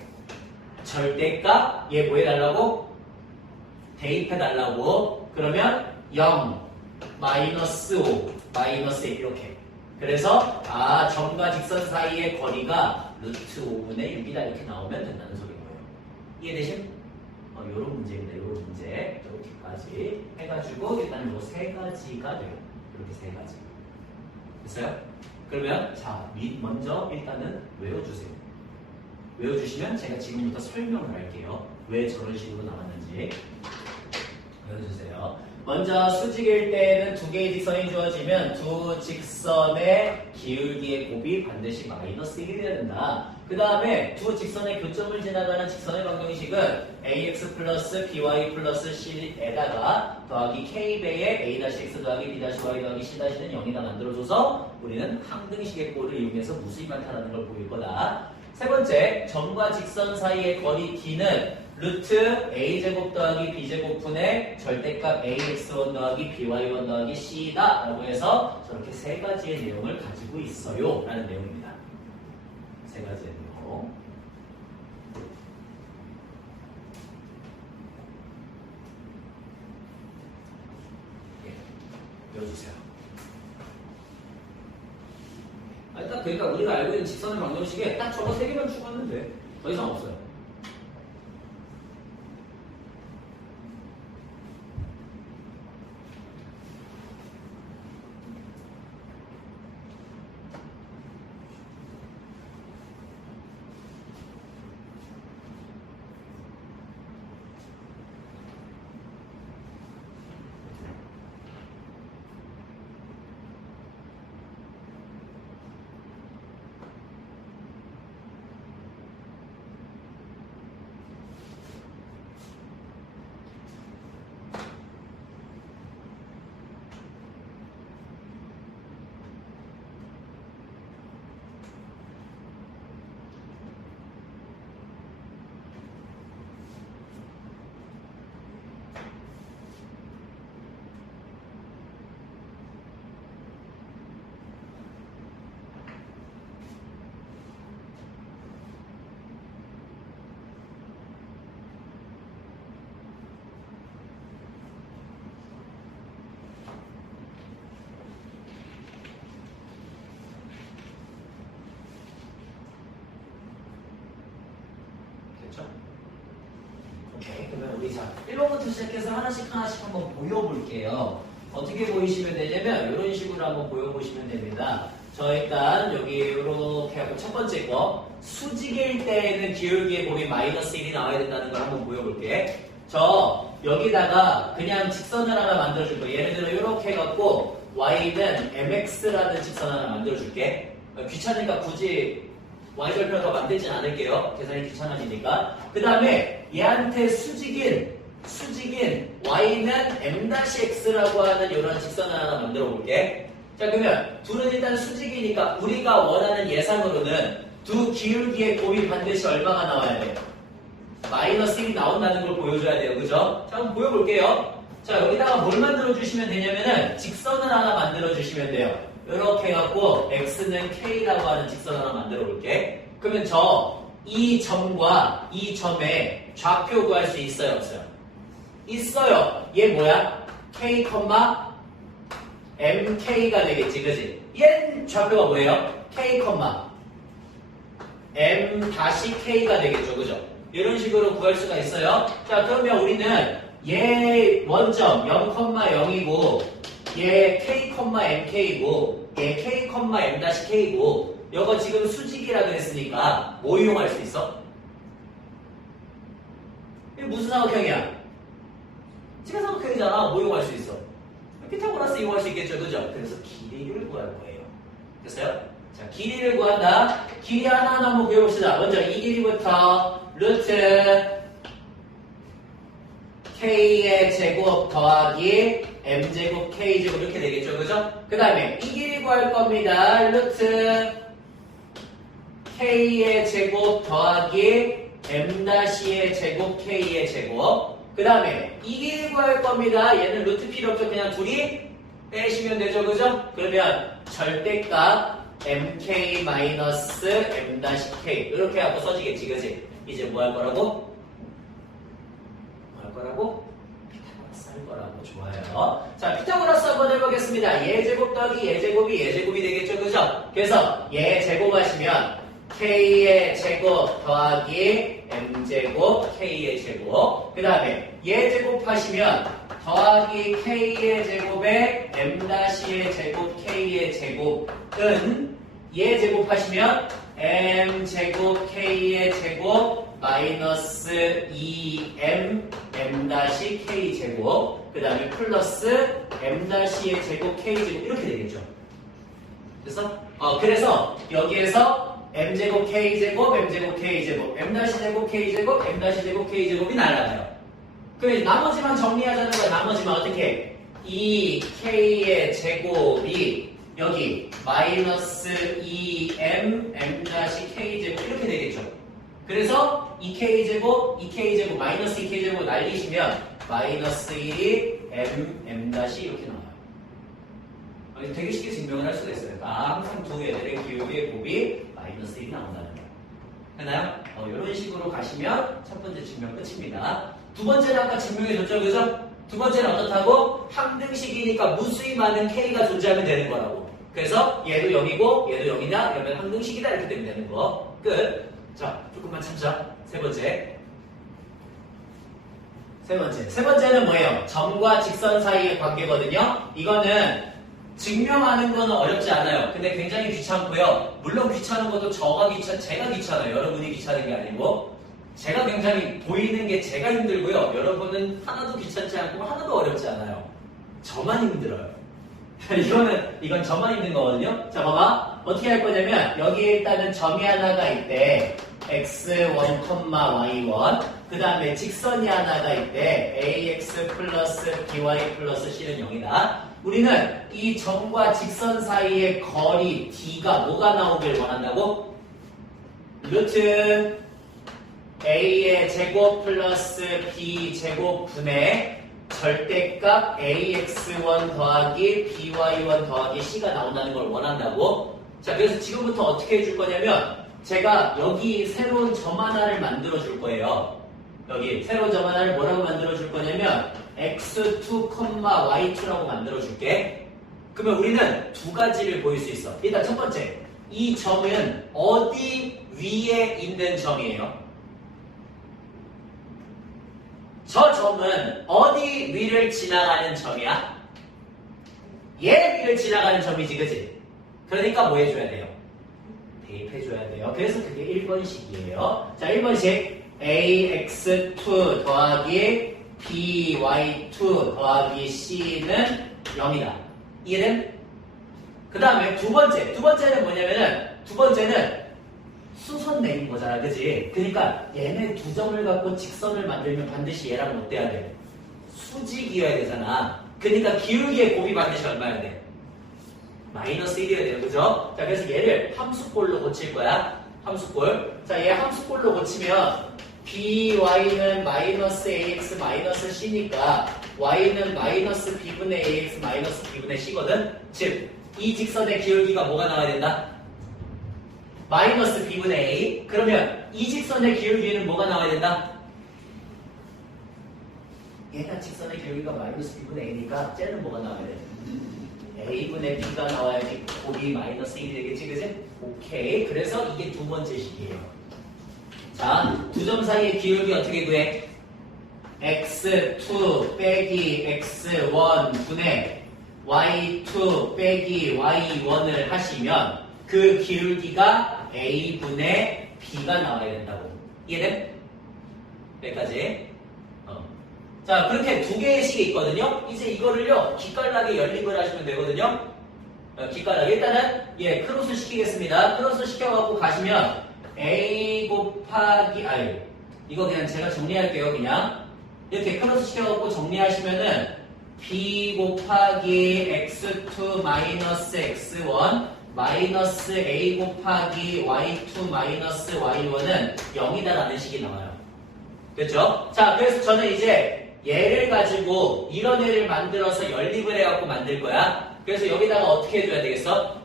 절대값 얘 뭐 해달라고? 대입해달라고. 그러면 0 마이너스 5, 마이너스 1 이렇게. 그래서 점과 직선 사이의 거리가 루트 5분의 6이다 이렇게 나오면 된다는 소리인 거예요. 이해되심? 요런 문제입니다. 요런 문제. 이렇게까지 해가지고 일단 요 세 가지가 돼요. 이렇게 세 가지. 됐어요? 그러면 자, 먼저 일단은 외워주세요. 외워주시면 제가 지금부터 설명을 할게요. 왜 저런 식으로 나왔는지 외워주세요. 먼저 수직일 때는 두 개의 직선이 주어지면 두 직선의 기울기의 곱이 반드시 마이너스 1이 돼야 된다. 그 다음에 두 직선의 교점을 지나가는 직선의 방정식은 ax 플러스 by 플러스 c에다가 더하기 k배의 a-x 더하기 b-y 더하기 c-는 0이다 만들어줘서 우리는 항등식의 꼴을 이용해서 무수히 많다라는 걸 보일 거다. 세 번째, 점과 직선 사이의 거리 d는 루트 a제곱 더하기 b제곱분의 절대값 ax1 더하기 by1 더하기 c다 라고 해서 저렇게 세 가지의 내용을 가지고 있어요 라는 내용입니다. 세 가지의 내용. 외워주세요. 딱 그러니까 우리가 알고 있는 직선의 방정식에 딱 저거 세 개만 추가하면 돼. 더 이상 없어요. 오케이, 그러면 우리 자 1번부터 시작해서 하나씩 한번 보여볼게요. 어떻게 보이시면 되냐면 이런 식으로 한번 보여보시면 됩니다. 저 일단 여기 이렇게 하고 첫 번째 거 수직일 때에는 기울기의 곱이 마이너스 1이 나와야 된다는 걸 한번 보여볼게. 저 여기다가 그냥 직선을 하나 만들어줄 거예요. 예를 들어 이렇게 해갖고 y는 mx라는 직선 하나 만들어줄게. 귀찮으니까 굳이 y절편 더 만들진 않을게요. 계산이 귀찮아지니까. 그 다음에 얘한테 수직인 y는 m-x라고 하는 이런 직선을 하나 만들어 볼게. 자, 그러면 둘은 일단 수직이니까 우리가 원하는 예상으로는 두 기울기의 곱이 반드시 얼마가 나와야 돼요? 마이너스 1이 나온다는 걸 보여줘야 돼요. 그죠? 자, 한번 보여볼게요. 자, 여기다가 뭘 만들어 주시면 되냐면은 직선을 하나 만들어 주시면 돼요. 이렇게 해갖고 x는 k라고 하는 직선 하나 만들어 볼게. 그러면 이 점과 이 점의 좌표 구할 수 있어요? 없어요? 있어요. 얘 뭐야? k, mk가 되겠지, 그지? 얘 좌표가 뭐예요? k, m-k가 되겠죠, 그죠? 이런 식으로 구할 수가 있어요. 자, 그러면 우리는 얘 원점 0,0이고 얘 k, mk이고 얘 k, m-k이고 이거 지금 수직이라 그랬으니까 뭐 이용할 수 있어? 이게 무슨 삼각형이야? 직사각형이잖아. 뭐 이용할 수 있어? 피타고라스 이용할 수 있겠죠, 그죠? 그래서 길이를 구할 거예요. 됐어요? 자, 길이를 구한다. 길이 하나하나 한번 배워봅시다. 먼저 이 길이부터 루트 k의 제곱 더하기 m제곱 k제곱 이렇게 되겠죠, 그죠? 그 다음에 이 길이 구할 겁니다. 루트 k의 제곱 더하기 m-의 제곱 k의 제곱. 그 다음에 이 길이 구할 겁니다. 얘는 루트 필요 없죠. 그냥 둘이 빼시면 되죠, 그죠? 그러면 절대값 mk-m-k 이렇게 하고 써지겠지, 그지? 이제 뭐 할 거라고? 뭐 할 거라고? 쌀 거라고. 좋아요. 자, 피타고라스 한번 해보겠습니다. 예제곱 더하기 예제곱이 되겠죠, 그죠? 그래서 예제곱 하시면 k의 제곱 더하기 m제곱 k의 제곱. 그 다음에 예제곱 하시면 더하기 k의 제곱에 m-의 제곱 k의 제곱은 예제곱 하시면 m제곱 k의 제곱 마이너스 2m m-k 제곱 그 다음에 플러스 m-의 제곱 k 제곱 이렇게 되겠죠. 그래서 여기에서 m제곱 k제곱 m제곱 k제곱 m-제곱 k제곱 m-제곱 k제곱이 날아가요. 그 나머지만 정리하자는 거야. 나머지만 어떻게? 이 k의 제곱이 여기 마이너스 2m m-k 제곱 이렇게 되겠죠. 그래서 2k제곱, 2k제곱, 마이너스 2k제곱 날리시면 마이너스 1이 m 이렇게 나와요. 되게 쉽게 증명을 할 수가 있어요. 항상 두 애들의 기울기의 곱이 마이너스 1이 나온다는 거예요. 됐나요? 이런 식으로 가시면 첫 번째 증명 끝입니다. 두 번째는 아까 증명해줬죠, 그죠? 두 번째는 어떻다고? 항등식이니까 무수히 많은 k가 존재하면 되는 거라고. 그래서 얘도 0이고 얘도 0이냐? 그러면 항등식이다 이렇게 되면 되는 거. 끝. 자, 조금만 참자. 세 번째는 뭐예요? 점과 직선 사이의 관계거든요. 이거는 증명하는 거는 어렵지 않아요. 근데 굉장히 귀찮고요. 물론 귀찮은 것도 제가 귀찮아요. 여러분이 귀찮은 게 아니고 제가 굉장히 보이는 게 제가 힘들고요. 여러분은 하나도 귀찮지 않고 하나도 어렵지 않아요. 저만 힘들어요. 이건 저만 힘든 거거든요. 자, 봐봐. 어떻게 할 거냐면 여기에 일단은 점이 하나가 있대. x1, y1. 그 다음에 직선이 하나가 있대. ax 플러스 by 플러스 c는 0이다. 우리는 이 점과 직선 사이의 거리 d가 뭐가 나오길 원한다고? 루트 a의 제곱 플러스 b 제곱 분의 절대값 ax1 더하기 by1 더하기 c가 나온다는 걸 원한다고. 자, 그래서 지금부터 어떻게 해줄 거냐면 제가 여기 새로운 점 하나를 만들어 줄 거예요. 여기 새로운 점 하나를 뭐라고 만들어 줄 거냐면 x2, y2라고 만들어 줄게. 그러면 우리는 두 가지를 보일 수 있어. 일단 첫 번째, 이 점은 어디 위에 있는 점이에요? 저 점은 어디 위를 지나가는 점이야? 얘 위를 지나가는 점이지, 그치? 그러니까 뭐 해줘야 돼요? 대입해줘야 돼요. 그래서 그게 1번식이에요. 자, 1번식 ax2 더하기 by2 더하기 c는 0이다. 이해된? 그 다음에 두 번째는 뭐냐면은 두 번째는 수선 내린 거잖아, 그지? 그러니까 얘네 두 점을 갖고 직선을 만들면 반드시 얘랑 뭐 돼야 돼? 수직이어야 되잖아. 그러니까 기울기의 곱이 반드시 얼마여야 돼? 마이너스 1이어야 돼요, 그죠? 자, 그래서 얘를 함수꼴로 고칠 거야. 함수꼴. 자, 얘 함수꼴로 고치면 by는 마이너스 ax 마이너스 c니까 y는 마이너스 b분의 ax 마이너스 b분의 c거든? 즉, 이 직선의 기울기가 뭐가 나와야 된다? 마이너스 b분의 a. 그러면 이 직선의 기울기는 뭐가 나와야 된다? 얘가 직선의 기울기가 마이너스 b분의 a니까 쟤는 뭐가 나와야 돼? a분의 b가 나와야지 곱이 마이너스 1이 되겠지, 그지? 오케이. 그래서 이게 두 번째 식이에요. 자, 두 점 사이의 기울기 어떻게 구해? x2 빼기 x1 분의 y2 빼기 y1을 하시면 그 기울기가 a분의 b가 나와야 된다고. 이해돼? 여기까지. 자, 그렇게 두 개의 식이 있거든요. 이제 이거를요, 기깔나게 연립을 하시면 되거든요. 기깔나게. 일단은, 크로스 시키겠습니다. 크로스 시켜갖고 가시면, a 곱하기, 이거 그냥 제가 정리할게요, 그냥. 이렇게 크로스 시켜갖고 정리하시면은, b 곱하기 x2 마이너스 x1 마이너스 a 곱하기 y2 마이너스 y1은 0이다라는 식이 나와요. 됐죠? 자, 그래서 저는 이제 얘를 가지고 이런 애를 만들어서 연립을 해갖고 만들 거야. 그래서 여기다가 어떻게 해줘야 되겠어?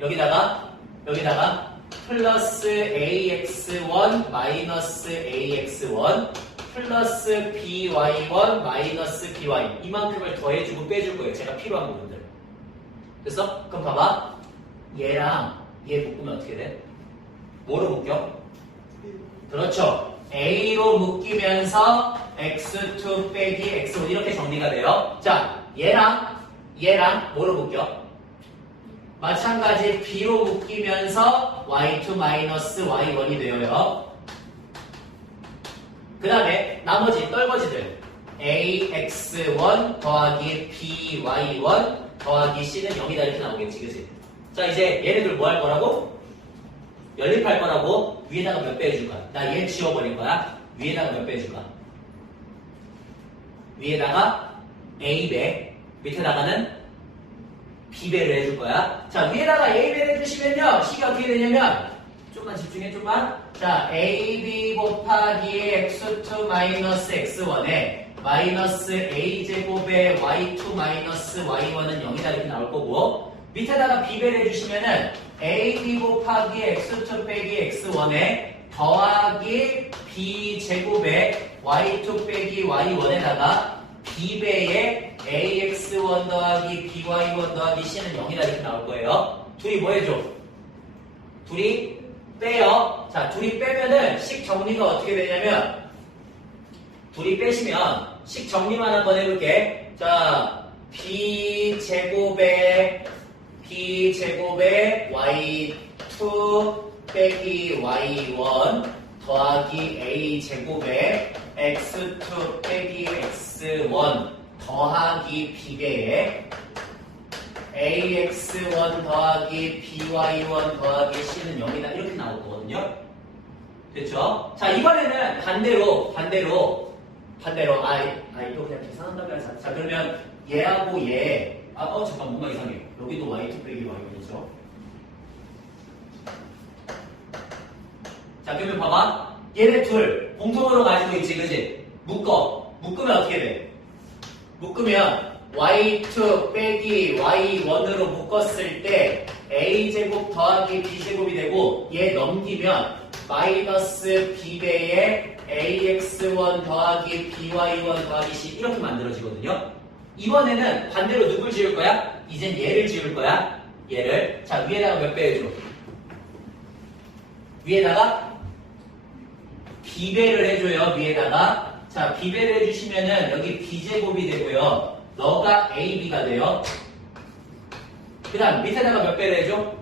여기다가 플러스 ax1 마이너스 ax1 플러스 by1 마이너스 by 이만큼을 더해주고 빼줄 거예요. 제가 필요한 부분들. 됐어? 그럼 봐봐. 얘랑 얘 묶으면 어떻게 돼? 뭐로 묶여? 그렇죠. A로 묶이면서 x2 빼기 x1 이렇게 정리가 돼요. 자, 얘랑 뭐로 묶여? 마찬가지 B로 묶이면서 y2 마이너스 y1이 되어요. 그 다음에 나머지 떨거지들 ax1 더하기 by1 더하기 c는 0이다 이렇게 나오겠지, 그치? 자, 이제 얘네들 뭐 할 거라고? 연립할 거라고 위에다가 몇 배 해줄 거야? 나 얘 지워버릴 거야. 위에다가 몇 배 해줄 거야? 위에다가 a배, 밑에다가는 b배를 해줄 거야. 자, 위에다가 a배를 해주시면요, 식이 어떻게 되냐면 좀만 집중해, 좀만. 자, ab 곱하기 x2 마이너스 x1에 마이너스 a제곱의 y2 마이너스 y1은 0이다 이렇게 나올 거고, 밑에다가 b배를 해주시면은 ab 곱하기 x2 빼기 x1에 더하기 b제곱의 y2 빼기 y1에다가 b배의 ax1 더하기 by1 더하기 c는 0이다 이렇게 나올 거예요. 둘이 뭐 해줘? 둘이 빼요. 자, 둘이 빼면은 식 정리가 어떻게 되냐면, 둘이 빼시면 식 정리만 한번 해볼게. 자, b제곱의 y2 빼기 y1 더하기 a제곱의 x2 빼기 x1 더하기 b배의 ax1 더하기 by1 더하기 c는 0이다 이렇게 나올 거거든요. 됐죠? 자, 이번에는 반대로 이거 그냥 계산한다고 해서. 자, 그러면 얘하고 얘 잠깐 뭔가 이상해. 여기도 y2 빼기 y1이죠. 자, 그러면 봐봐. 얘네 둘 공통으로 가지고 있지, 그치? 묶으면 어떻게 돼? 묶으면 y2 빼기 y1으로 묶었을 때 a제곱 더하기 b제곱이 되고, 얘 넘기면 마이너스 b배의 ax1 더하기 by1 더하기 c 이렇게 만들어지거든요. 이번에는 반대로 누굴 지울 거야? 이젠 얘를 지울 거야. 얘를. 자, 위에다가 몇 배 해줘? 위에다가 b배를 해줘요. 위에다가. 자, b배를 해주시면은 여기 b제곱이 되고요. 너가 ab가 돼요. 그 다음 밑에다가 몇 배를 해줘?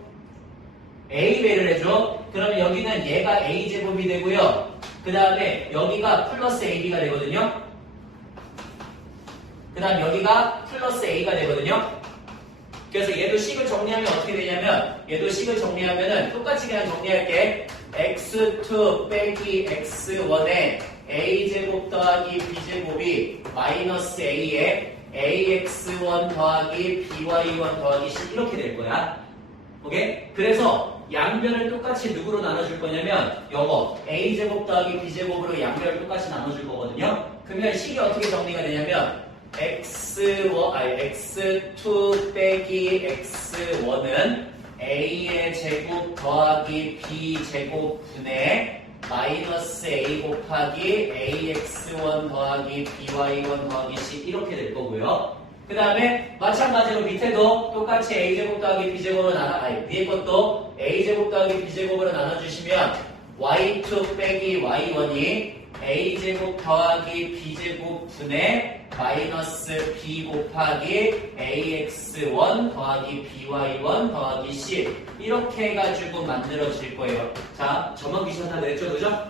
a배를 해줘. 그러면 여기는 얘가 a제곱이 되고요. 그 다음에 여기가 플러스 ab가 되거든요. 그 다음 여기가 플러스 a가 되거든요. 그래서 얘도 식을 정리하면 어떻게 되냐면, 얘도 식을 정리하면은 똑같이 그냥 정리할게. x2 빼기 x1에 a제곱 더하기 b제곱이 마이너스 a에 ax1 더하기 by1 더하기 c 이렇게 될 거야. 오케이? 그래서 양변을 똑같이 누구로 나눠줄 거냐면, 요거 a제곱 더하기 b제곱으로 양변을 똑같이 나눠줄 거거든요. 그러면 식이 어떻게 정리가 되냐면, x2 빼기 x1은 a의 제곱 더하기 b제곱 분의 마이너스 a 곱하기 ax1 더하기 by1 더하기 c 이렇게 될 거고요. 그 다음에 마찬가지로 밑에도 똑같이 a제곱 더하기 b제곱으로 위에 것도 a제곱 더하기 b제곱으로 나눠주시면 y2 빼기 y1이 a제곱 더하기 b제곱 분의 마이너스 b 곱하기 ax1 더하기 by1 더하기 c 이렇게 해가지고 만들어질 거예요. 자, 저만 귀찮다 그랬죠, 그죠?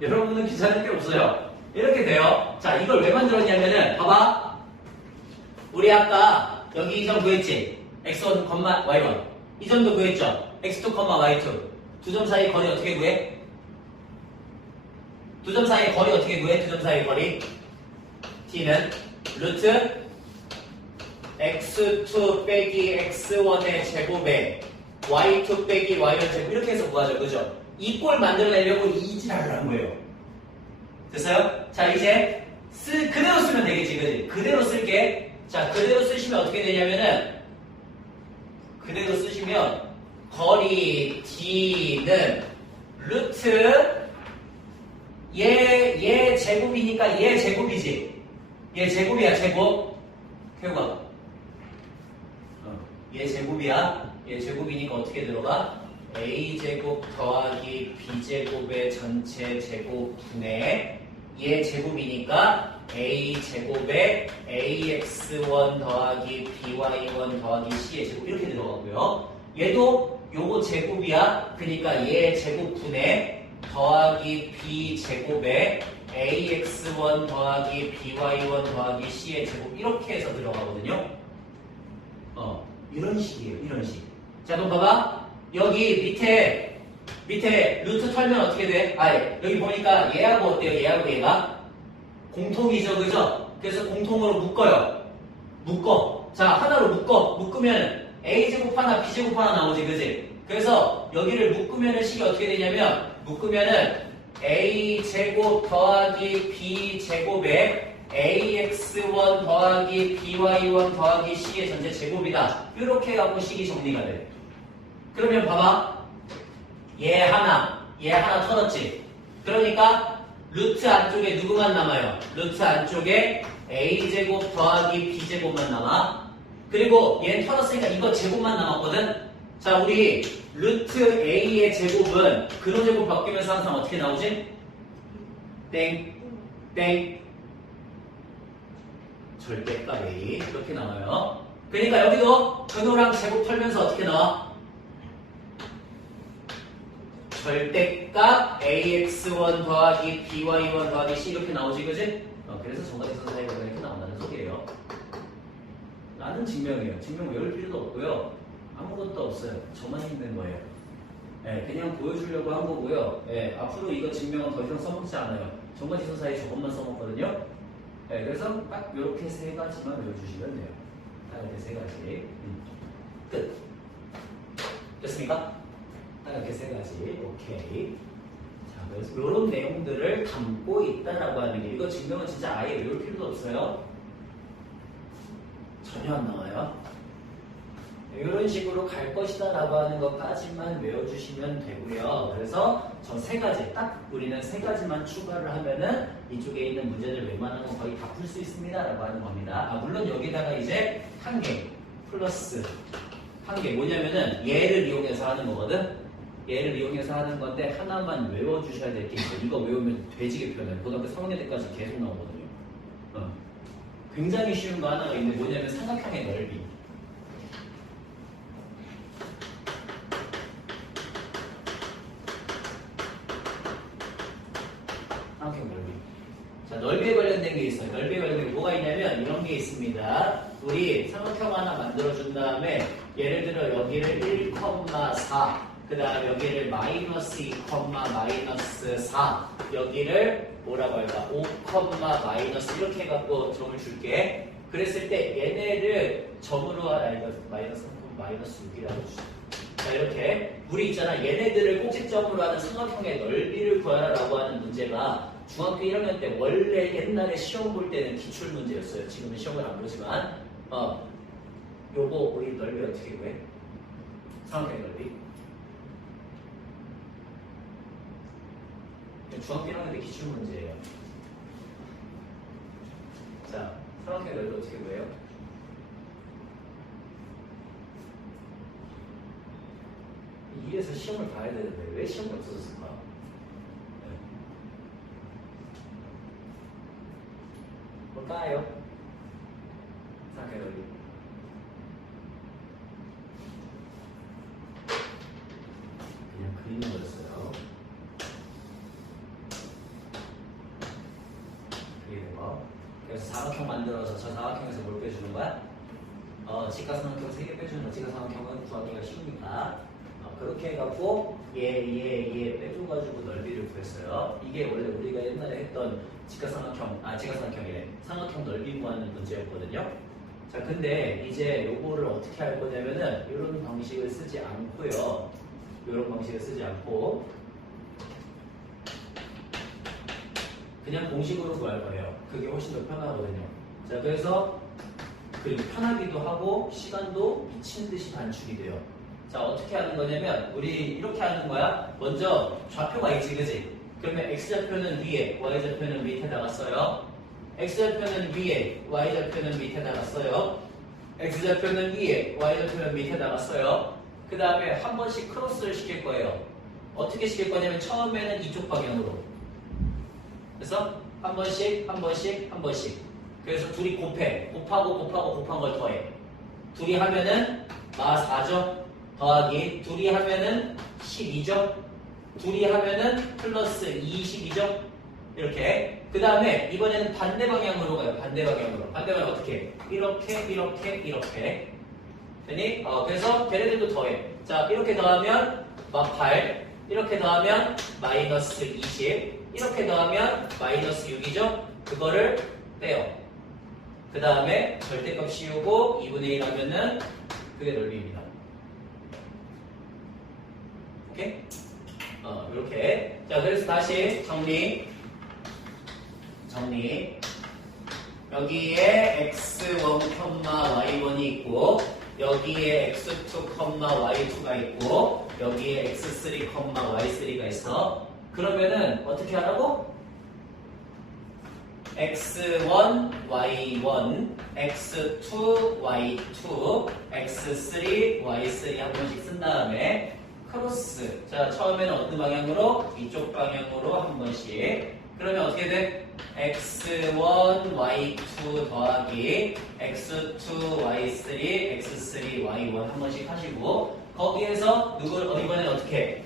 여러분은 귀찮을 게 없어요. 이렇게 돼요. 자, 이걸 왜 만들었냐면은 봐봐. 우리 아까 여기 이 점 구했지? x1, y1 이 점도 구했죠? x2, y2 두 점 사이 거리 어떻게 구해? 두 점 사이 거리 어떻게 구해? 두 점 사이 거리 t는 루트 x2 빼기 x1의 제곱에 y2 빼기 y1 제곱 이렇게 해서 구하죠, 그죠? 이 꼴 만들어내려고 이 지랄을 한 거예요. 됐어요? 자, 이제 그대로 쓰면 되겠지, 그지? 그대로 쓸게. 자, 그대로 쓰시면 어떻게 되냐면은, 그대로 쓰시면 거리 d는 루트 얘 얘 제곱이니까 얘 제곱이지. 얘 제곱이야, 제곱. 태우가. 얘 제곱이야. 얘 제곱이니까 어떻게 들어가? a제곱 더하기 b제곱의 전체 제곱분의 얘 제곱이니까 a제곱에 ax1 더하기 by1 더하기 c의 제곱 이렇게 들어가고요. 얘도 요거 제곱이야. 그러니까 얘 제곱분의 더하기 b제곱에 ax1 더하기 by1 더하기 c의 제곱 이렇게 해서 들어가거든요. 이런 식이에요. 이런 식. 자, 그럼 봐봐. 여기 밑에 루트 털면 어떻게 돼? 여기 보니까 얘하고 어때요? 얘하고 얘가 공통이죠, 그죠? 그래서 공통으로 묶어요. 묶어. 자, 하나로 묶으면 a제곱 하나, b제곱 하나 나오지, 그지? 그래서 여기를 묶으면 식이 어떻게 되냐면 묶으면은 a제곱 더하기 b제곱에 ax1 더하기 by1 더하기 c의 전체 제곱이다. 이렇게 해갖고 식이 정리가 돼. 그러면 봐봐. 얘 하나 털었지. 그러니까 루트 안쪽에 누구만 남아요? 루트 안쪽에 a제곱 더하기 b제곱만 남아. 그리고 얘 털었으니까 이거 제곱만 남았거든. 자, 우리 루트 a의 제곱은 근호제곱 바뀌면서 항상 어떻게 나오지? 땡 절대값 a 이렇게 나와요. 그러니까 여기도 근호랑 제곱 털면서 어떻게 나와? 절대값 ax1 더하기 by1 더하기 c 이렇게 나오지, 그지? 그래서 정각지수 사이가 이렇게 나온다는 소리예요. 라는 증명이에요. 증명 외울 필요도 없고요. 아무것도 없어요. 저만 힘든 거예요. 그냥 보여주려고 한 거고요. 앞으로 이거 증명은 더 이상 써먹지 않아요. 정각지수 사이 저것만 써먹거든요. 그래서 딱 이렇게 세 가지만 외워주시면 돼요. 딱 이렇게 세 가지. 끝. 됐습니까? 딱 이렇게 세 가지. 오케이. 자, 그래서 이런 내용들을 담고 있다라고 하는 게 이거 증명은 진짜 아예 외울 필요도 없어요. 전혀 안 나와요. 이런 식으로 갈 것이다 라고 하는 것까지만 외워주시면 되고요. 그래서 저 세 가지, 딱 우리는 세 가지만 추가를 하면은 이쪽에 있는 문제들 웬만한 건 거의 다 풀 수 있습니다 라고 하는 겁니다. 물론 여기다가 이제 한 개 플러스 한 개 뭐냐면은 얘를 이용해서 하는 거거든. 얘를 이용해서 하는 건데 하나만 외워주셔야 될 게 있어요. 이거 외우면 돼지게 표현해요. 고등학교 3학년 때까지 계속 나오거든요. 굉장히 쉬운 거 하나가 있는데 뭐냐면 삼각형의 넓이. 삼각형 넓이. 자, 넓이에 관련된 게 있어요. 넓이에 관련된 게 뭐가 있냐면 이런 게 있습니다. 우리 삼각형 하나 만들어준 다음에 예를 들어 여기를 1,4 그 다음 여기를 마이너스 2, 마이너스 4 여기를 뭐라고 할까 5, 마이너스 이렇게 해갖고 점을 줄게. 그랬을 때 얘네를 점으로 이거 마이너스 3, 마이너스 6이라고 주죠. 자, 이렇게 우리 있잖아. 얘네들을 꼭지점으로 하는 삼각형의 넓이를 구하라라고 하는 문제가 중학교 1학년 때 원래 옛날에 시험 볼 때는 기출 문제였어요. 지금은 시험을 안 보지만 요거 우리 넓이 어떻게 구해? 삼각형의 넓이. 중학교 1학년 때 기출 문제예요. 자, 삼각형의 넓이 어떻게 구해요? 이래서 시험을 봐야 되는데 왜 시험이 없어졌을까? 뭘까요? 삼각형의 넓이. 그냥 그리는 거였어요. 그래서 사각형 만들어서 저 사각형에서 뭘 빼주는 거야? 직각삼각형 3개 빼주는 거. 직각삼각형은 구하기가 쉬우니까 그렇게 해갖고 얘 빼줘가지고 넓이를 구했어요. 이게 원래 우리가 옛날에 했던 직각삼각형이래. 삼각형 넓이 구하는 문제였거든요. 자, 근데 이제 요거를 어떻게 할 거냐면은 이런 방식을 쓰지 않고요. 이런 방식을 쓰지 않고 그냥 공식으로 구할 거예요. 그게 훨씬 더 편하거든요. 자, 그래서 그리고 편하기도 하고 시간도 미친 듯이 단축이 돼요. 자, 어떻게 하는 거냐면 우리 이렇게 하는 거야. 먼저 좌표가 있지, 그지? 그러면 x좌표는 위에, y좌표는 밑에다가 써요. x좌표는 위에, y좌표는 밑에다가 써요. x좌표는 위에, y좌표는 밑에다가 써요. 그 다음에 한 번씩 크로스를 시킬 거예요. 어떻게 시킬 거냐면 처음에는 이쪽 방향으로. 그래서 한 번씩, 한 번씩, 한 번씩. 그래서 둘이 곱해. 곱한 걸 더해. 둘이 하면은 4죠. 더하기. 둘이 하면은 12죠. 둘이 하면은 플러스 22죠. 이렇게. 그 다음에 이번에는 반대 방향으로 가요. 반대 방향으로. 반대 방향 어떻게? 이렇게. 되니? 그래서 걔네들도 더해. 자, 이렇게 더하면 8. 이렇게 더하면 마이너스 20. 이렇게 더하면 마이너스 6이죠. 그거를 빼요. 그 다음에 절대값 씌우고 2분의 1 하면은 그게 넓이입니다. 오케이? 이렇게. 자, 그래서 다시 정리. 여기에 x1, y1이 있고, 여기에 x2, y2가 있고, 여기에 x3, y3가 있어. 그러면은 어떻게 하라고? x1, y1, x2, y2, x3, y3 한 번씩 쓴 다음에 크로스. 자, 처음에는 어떤 방향으로? 이쪽 방향으로 한 번씩. 그러면 어떻게 돼? x1, y2 더하기 x2, y3, x3, y1 한 번씩 하시고 거기에서 이번엔 어떻게?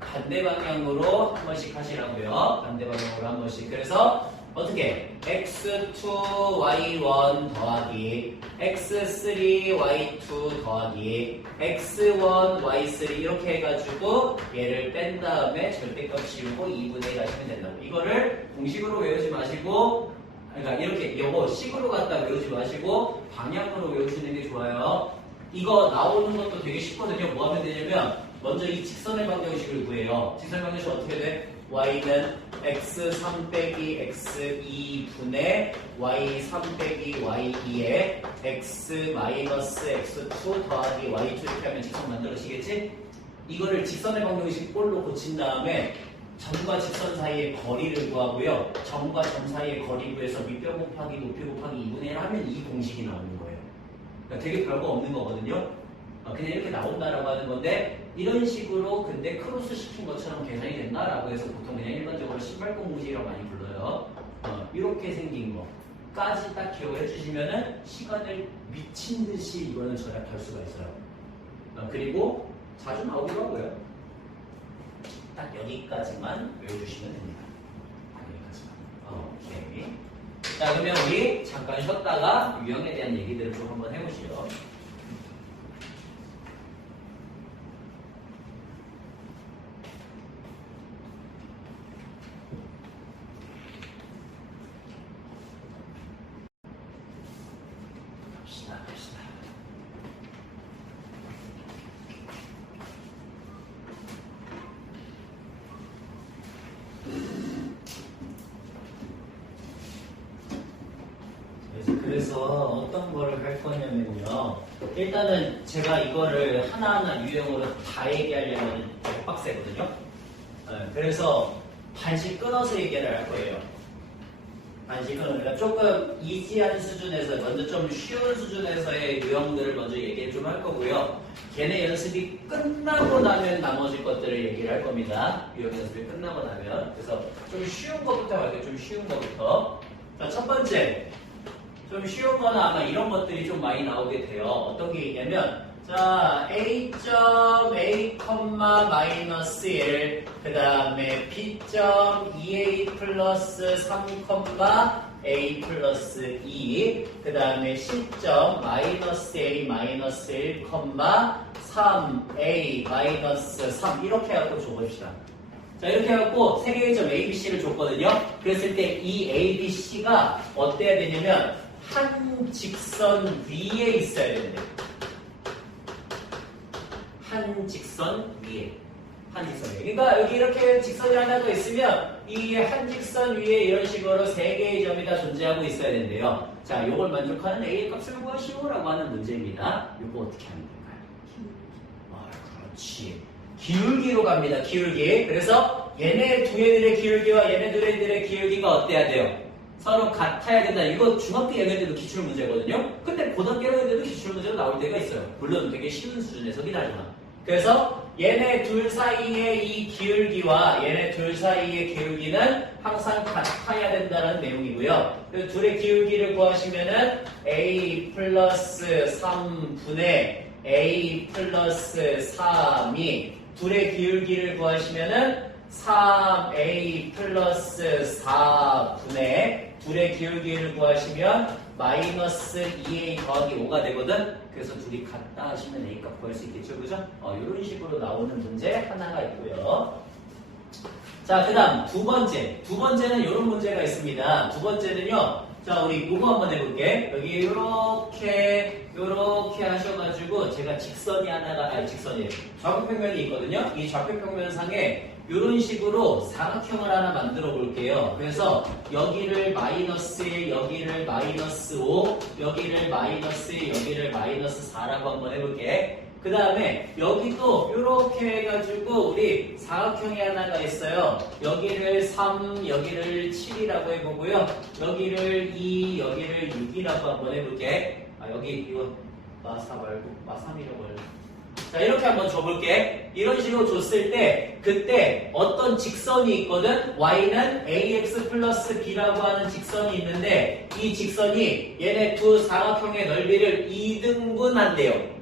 반대 방향으로 한 번씩 하시라고요. 반대 방향으로 한 번씩. 그래서 어떻게? x2, y1 더하기 x3, y2 더하기 x1, y3 이렇게 해가지고 얘를 뺀 다음에 절대값 씌우고 2분의 1 하시면 된다고. 이거를 공식으로 외우지 마시고 그러니까 이렇게 요거 식으로 갖다 외우지 마시고 방향으로 외우시는 게 좋아요. 이거 나오는 것도 되게 쉽거든요. 뭐 하면 되냐면 먼저 이 직선의 방정식을 구해요. 직선의 방정식 어떻게 돼? y는 x3 빼기 x2분의 y3 빼기 y2에 x 마이너스 x2 더하기 y2 이렇게 하면 직선 만들어지겠지? 이거를 직선의 방정식 꼴로 고친 다음에 점과 직선 사이의 거리를 구하고요. 점과 점 사이의 거리 구해서 밑변 곱하기 높이 곱하기 2분의 1 하면 이 공식이 나오는 거예요. 그러니까 되게 별거 없는 거거든요. 그냥 이렇게 나온다라고 하는 건데 이런 식으로 근데 크로스 시킨 것처럼 계산이 된다라고 해서 보통 그냥 일반적으로 신발공 공식이라고 많이 불러요. 이렇게 생긴 거까지 딱 기억을 해주시면은 시간을 미친 듯이 이거는 절약할 수가 있어요. 그리고 자주 나오기도 하고요. 딱 여기까지만 외워주시면 됩니다. 여기까지만. 오케이. 자, 그러면 우리 잠깐 쉬었다가 유형에 대한 얘기들을 좀 한번 해보시죠. 갑시다. 그래서 어떤 거를 할 거냐면요. 일단은 제가 이거를 하나하나 유형으로 다 얘기하려면 되게 빡세거든요. 그래서 반씩 끊어서 얘기를 할 거예요. 반씩 끊으니까 조금 이지한 수준에서 먼저 좀 쉬운 수준에서의 유형들을 먼저 얘기를 좀 할 거고요. 걔네 연습이 끝나고 나면 나머지 것들을 얘기를 할 겁니다. 유형 연습이 끝나고 나면. 그래서 좀 쉬운 것부터 할게요. 좀 쉬운 것부터. 자, 첫 번째. 좀 쉬운 거는 아마 이런 것들이 좀 많이 나오게 돼요. 어떤 게 있냐면, 자, A.A, 마이너스 1, 그 다음에 B.2A 플러스 3, A 플러스 2, 그 다음에 C. 마이너스 A 마이너스 1, 3A 마이너스 3 이렇게 해갖고 줘봅시다. 자, 이렇게 해갖고 세 개의 점 A, B, C를 줬거든요. 그랬을 때 이 A, B, C가 어때야 되냐면 한 직선 위에 있어야 되는데 한 직선 위에 그러니까 여기 이렇게 직선이 하나 더 있으면 이 한 직선 위에 이런 식으로 세 개의 점이 다 존재하고 있어야 되는데요. 자, 요걸 만족하는 A의 값을 구하시오라고 하는 문제입니다. 요거 어떻게 하면 될까요? 그렇지. 기울기로 갑니다. 기울기. 그래서 얘네 두 애들의 기울기와 얘네 두 애들의 기울기가 어때야 돼요? 서로 같아야 된다. 이거 중학교 2학년 때도 기출문제거든요. 근데 고등학교 1학년 때도 기출문제로 나올 때가 있어요. 물론 되게 쉬운 수준에서긴 하지만. 그래서 얘네 둘 사이의 이 기울기와 얘네 둘 사이의 기울기는 항상 같아야 된다는 내용이고요. 그래서 둘의 기울기를 구하시면은 a 플러스 3분의 a 플러스 3이 둘의 기울기를 구하시면은 3a 플러스 4분의 둘의 기울기를 구하시면 마이너스 2a 더하기 5가 되거든. 그래서 둘이 같다 하시면 a 값 구할 수 있겠죠, 그죠? 이런 식으로 나오는 문제 하나가 있고요. 자, 그 다음 두 번째는 이런 문제가 있습니다. 두 번째는요. 자, 우리 요거 한번 해볼게. 여기 요렇게 하셔가지고 제가 직선이 하나가 직선이에요. 좌표평면이 있거든요. 이 좌표평면상에 이런 식으로 사각형을 하나 만들어 볼게요. 그래서 여기를 마이너스에 여기를 마이너스 5, 여기를 마이너스에 여기를 마이너스 4라고 한번 해볼게. 그 다음에 여기도 이렇게 해가지고 우리 사각형이 하나가 있어요. 여기를 3, 여기를 7이라고 해보고요. 여기를 2, 여기를 6이라고 한번 해볼게. 여기 이거 마4 말고 마3이라고 할래. 자, 이렇게 한번 줘볼게. 이런 식으로 줬을 때 그때 어떤 직선이 있거든. y는 ax 플러스 b라고 하는 직선이 있는데 이 직선이 얘네 두 사각형의 넓이를 2등분 한대요.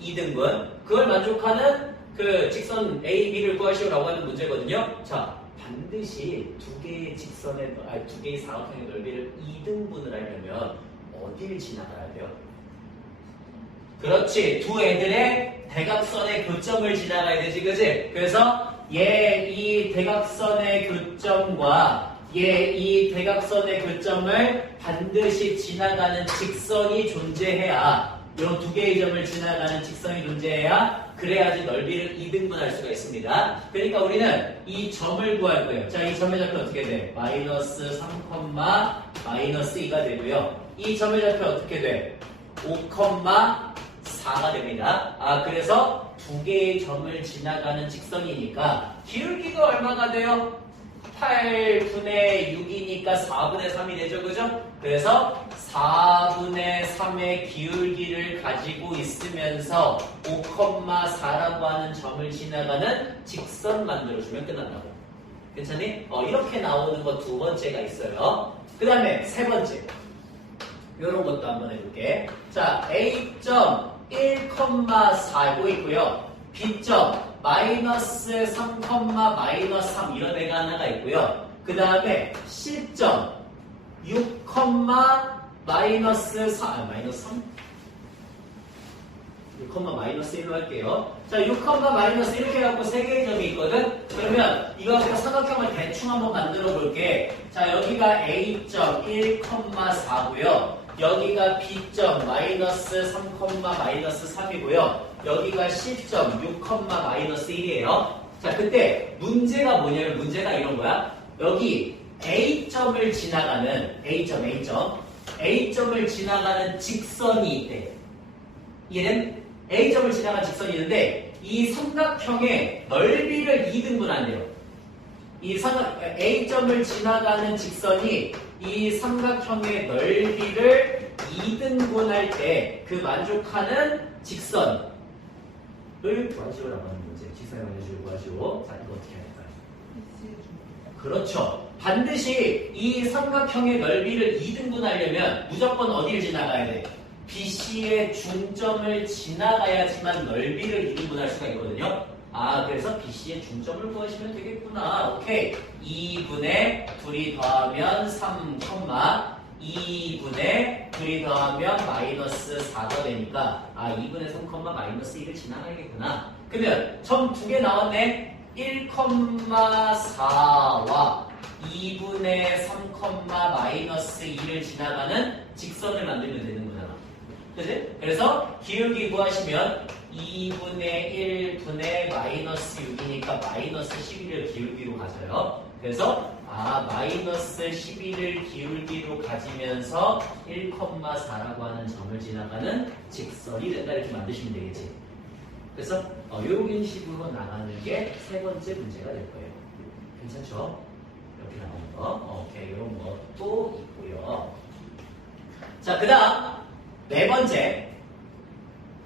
2등분. 그걸 만족하는 그 직선 A, B를 구하시오라고 하는 문제거든요. 자, 반드시 두 개의 두 개의 사각형의 넓이를 2등분을 하려면 어디를 지나가야 돼요? 그렇지. 두 애들의 대각선의 교점을 지나가야 되지, 그지? 그래서 이 대각선의 교점과 이 대각선의 교점을 반드시 지나가는 직선이 존재해야 이 두 개의 점을 지나가는 직선이 존재해야 그래야지 넓이를 2등분할 수가 있습니다. 그러니까 우리는 이 점을 구할 거예요. 자, 이 점의 좌표 어떻게 돼? 마이너스 3, 마이너스 2가 되고요. 이 점의 좌표 어떻게 돼? 5, 4가 됩니다. 그래서 두 개의 점을 지나가는 직선이니까 기울기가 얼마가 돼요? 8분의 6이니까 4분의 3이 되죠, 그죠? 그래서 4분의 3의 기울기를 가지고 있으면서 5,4라고 하는 점을 지나가는 직선 만들어주면 끝난다고. 괜찮니? 이렇게 나오는 거 두 번째가 있어요. 그 다음에 세 번째. 이런 것도 한번 해볼게. 자, A점 1,4고 있고요. B점 마이너스 3, 마이너스 3 이런 애가 하나가 있고요. 그 다음에 C점 6, 마이너스 4, 마이너스 3? 6, 마이너스 1로 할게요. 자, 6, 마이너스 이렇게 해갖고 세 개의 점이 있거든? 그러면 이거 갖고 삼각형을 대충 한번 만들어 볼게. 자, 여기가 A점 1,4고요. 여기가 B점 마이너스 3, 마이너스 3이고요. 여기가 C점 6, 마이너스 1이에요. 자, 그때 문제가 뭐냐면 문제가 이런 거야. 여기 A점을 지나가는 A점을 지나가는 직선이 있대. 얘는 A점을 지나가는 직선이 있는데 이 삼각형의 넓이를 2등분한대요. A점을 지나가는 직선이 이 삼각형의 넓이를 2등분할 때 그 만족하는 직선을 구하시오라고 하는 문제. 직선을 구하시오. 자, 이거 어떻게 해야 될까요? 그렇죠. 반드시 이 삼각형의 넓이를 2등분하려면 무조건 어디를 지나가야 돼? BC의 중점을 지나가야지만 넓이를 2등분할 수가 있거든요. 그래서 BC의 중점을 구하시면 되겠구나. 오케이. 2분의 둘이 더하면 3, 2분의 둘이 더하면 마이너스 4가 되니까 2분의 3, 마이너스 1을 지나가야겠구나. 그러면 점 두 개 나왔네. 1,4와 2분의 3, 마이너스 2를 지나가는 직선을 만들면 되는 거잖아. 그치? 그래서 기울기 구하시면 2분의 1분의 마이너스 6이니까 마이너스 11을 기울기로 가져요. 그래서 마이너스 11을 기울기로 가지면서 1,4라고 하는 점을 지나가는 직선이 된다 이렇게 만드시면 되겠지. 그래서 이런 식으로 나가는 게 세 번째 문제가 될 거예요. 괜찮죠? 이렇게 나오는 거. 오케이, 이런 것도 있고요. 자, 그 다음 네 번째.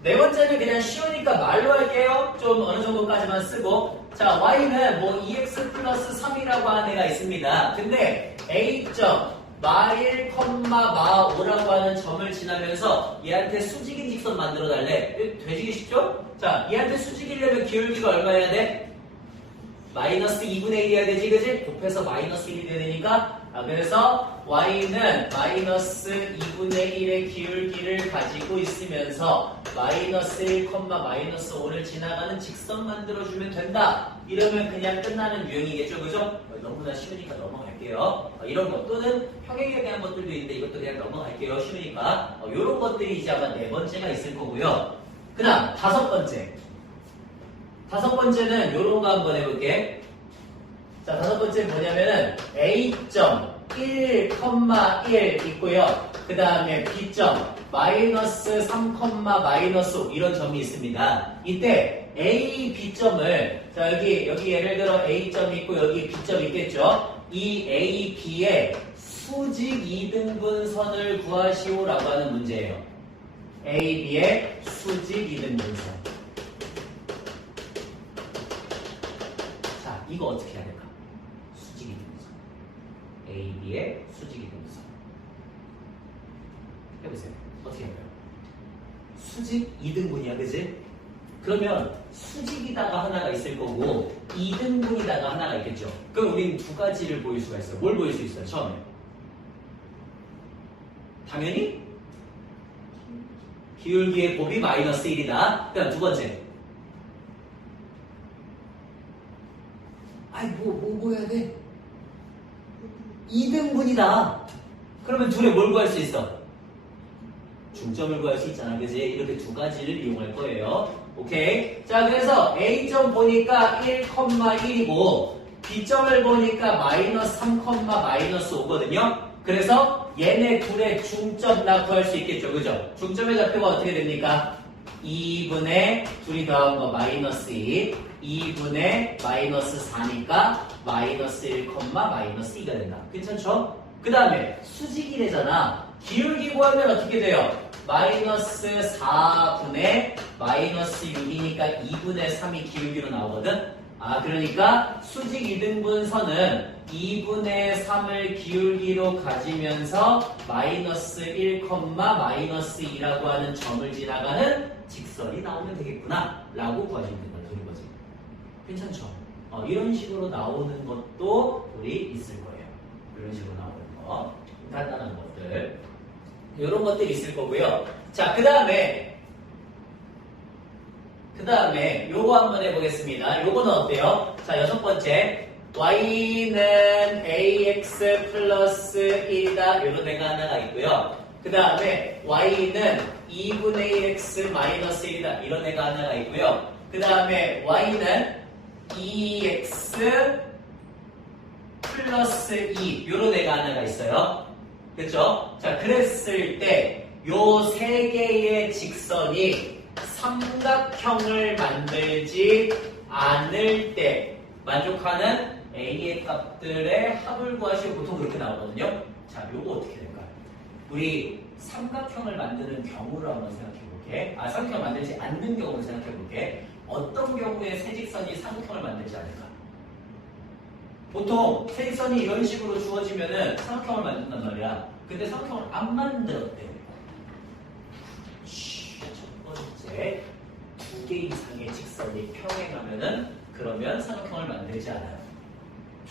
네 번째는 그냥 쉬우니까 말로 할게요. 좀 어느 정도까지만 쓰고. 자, y는 뭐 2x 플러스 3이라고 하는 애가 있습니다. 근데 a점 마1, 마5라고 하는 점을 지나면서 얘한테 수직인 직선 만들어 달래. 되지기 쉽죠? 자, 얘한테 수직이려면 기울기가 얼마여야 돼? 마이너스 2분의 1이어야 되지, 그지? 곱해서 마이너스 1이 돼야 되니까. 그래서 y는 마이너스 2분의 1의 기울기를 가지고 있으면서 마이너스 1, 마이너스 5를 지나가는 직선 만들어주면 된다. 이러면 그냥 끝나는 유형이겠죠, 그죠? 너무나 쉬우니까 넘어갈게요. 이런 것 또는 평행에 대한 것들도 있는데 이것도 그냥 넘어갈게요, 쉬우니까. 이런 것들이 이제 아마 네 번째가 있을 거고요. 그 다음 다섯 번째. 다섯 번째는 요런 거 한번 해볼게. 자, 다섯 번째는 뭐냐면은 A점 1, 1 있고요. 그 다음에 B점 마이너스 3, 마이너스 5 이런 점이 있습니다. 이때 A, B점을 자 여기 예를 들어 A점이 있고 여기 B점이 있겠죠. 이 A, B의 수직 2등분선을 구하시오라고 하는 문제예요. A, B의 수직 2등분선. 자, 이거 어떻게 해야 될까? 수직 2등분선. A, B의 수직 2등분선. 해보세요. 어떻게 할까요? 수직 2등분이야, 그지? 그러면 수직이다가 하나가 있을 거고 2등분이다가 하나가 있겠죠. 그럼 우리는 두 가지를 보일 수가 있어요. 뭘 보일 수 있어요? 처음에 당연히 기울기의 곱이 마이너스 1이다. 그다음 두 번째 아이 뭐 해야 돼? 2등분이다. 그러면 둘에 뭘 구할 수 있어? 중점을 구할 수 있잖아, 그지? 이렇게 두 가지를 이용할 거예요. 오케이. 자, 그래서 A점 보니까 1,1이고 B점을 보니까 마이너스 3, 마이너스 5거든요. 그래서 얘네 둘의 중점 나 구할 수 있겠죠, 그죠? 중점의 좌표가 어떻게 됩니까? 2분의 둘이 더한 거 마이너스 2, 2분의 마이너스 4니까 마이너스 1, 마이너스 2가 된다. 괜찮죠? 그 다음에 수직이래잖아. 기울기 구하면 어떻게 돼요? 마이너스 4분의 마이너스 6이니까 2분의 3이 기울기로 나오거든? 그러니까 수직 2등분선은 2분의 3을 기울기로 가지면서 마이너스 1, 마이너스 2라고 하는 점을 지나가는 직선이 나오면 되겠구나 라고 구하시면 되는 거지. 괜찮죠? 이런 식으로 나오는 것도 우리 있을 거예요. 이런 식으로 나오는 거. 간단한 것들. 이런 것들이 있을 거고요. 자, 그 다음에 요거 한번 해보겠습니다. 요거는 어때요? 자, 여섯 번째. y는 ax 플러스 1이다. 이런 애가 하나가 있고요. 그 다음에 y는 2분의 1x 마이너스 1이다. 이런 애가 하나가 있고요. 그 다음에 y는 2x 플러스 2 이런 애가 하나가 있어요. 그렇죠? 자, 그랬을 때 요 세 개의 직선이 삼각형을 만들지 않을 때 만족하는 A의 값들의 합을 구하시고 보통 그렇게 나오거든요. 자, 요거 어떻게 될까요? 우리 삼각형을 만드는 경우를 한번 생각해 볼게. 삼각형을 만들지 않는 경우를 생각해 볼게. 어떤 경우에 세 직선이 삼각형을 만들지 않을까? 보통 세 직선이 이런 식으로 주어지면은 삼각형을 만든단 말이야. 근데 삼각형을 안 만들었대. 첫 번째, 두 개 이상의 직선이 평행하면은 그러면 삼각형을 만들지 않아요.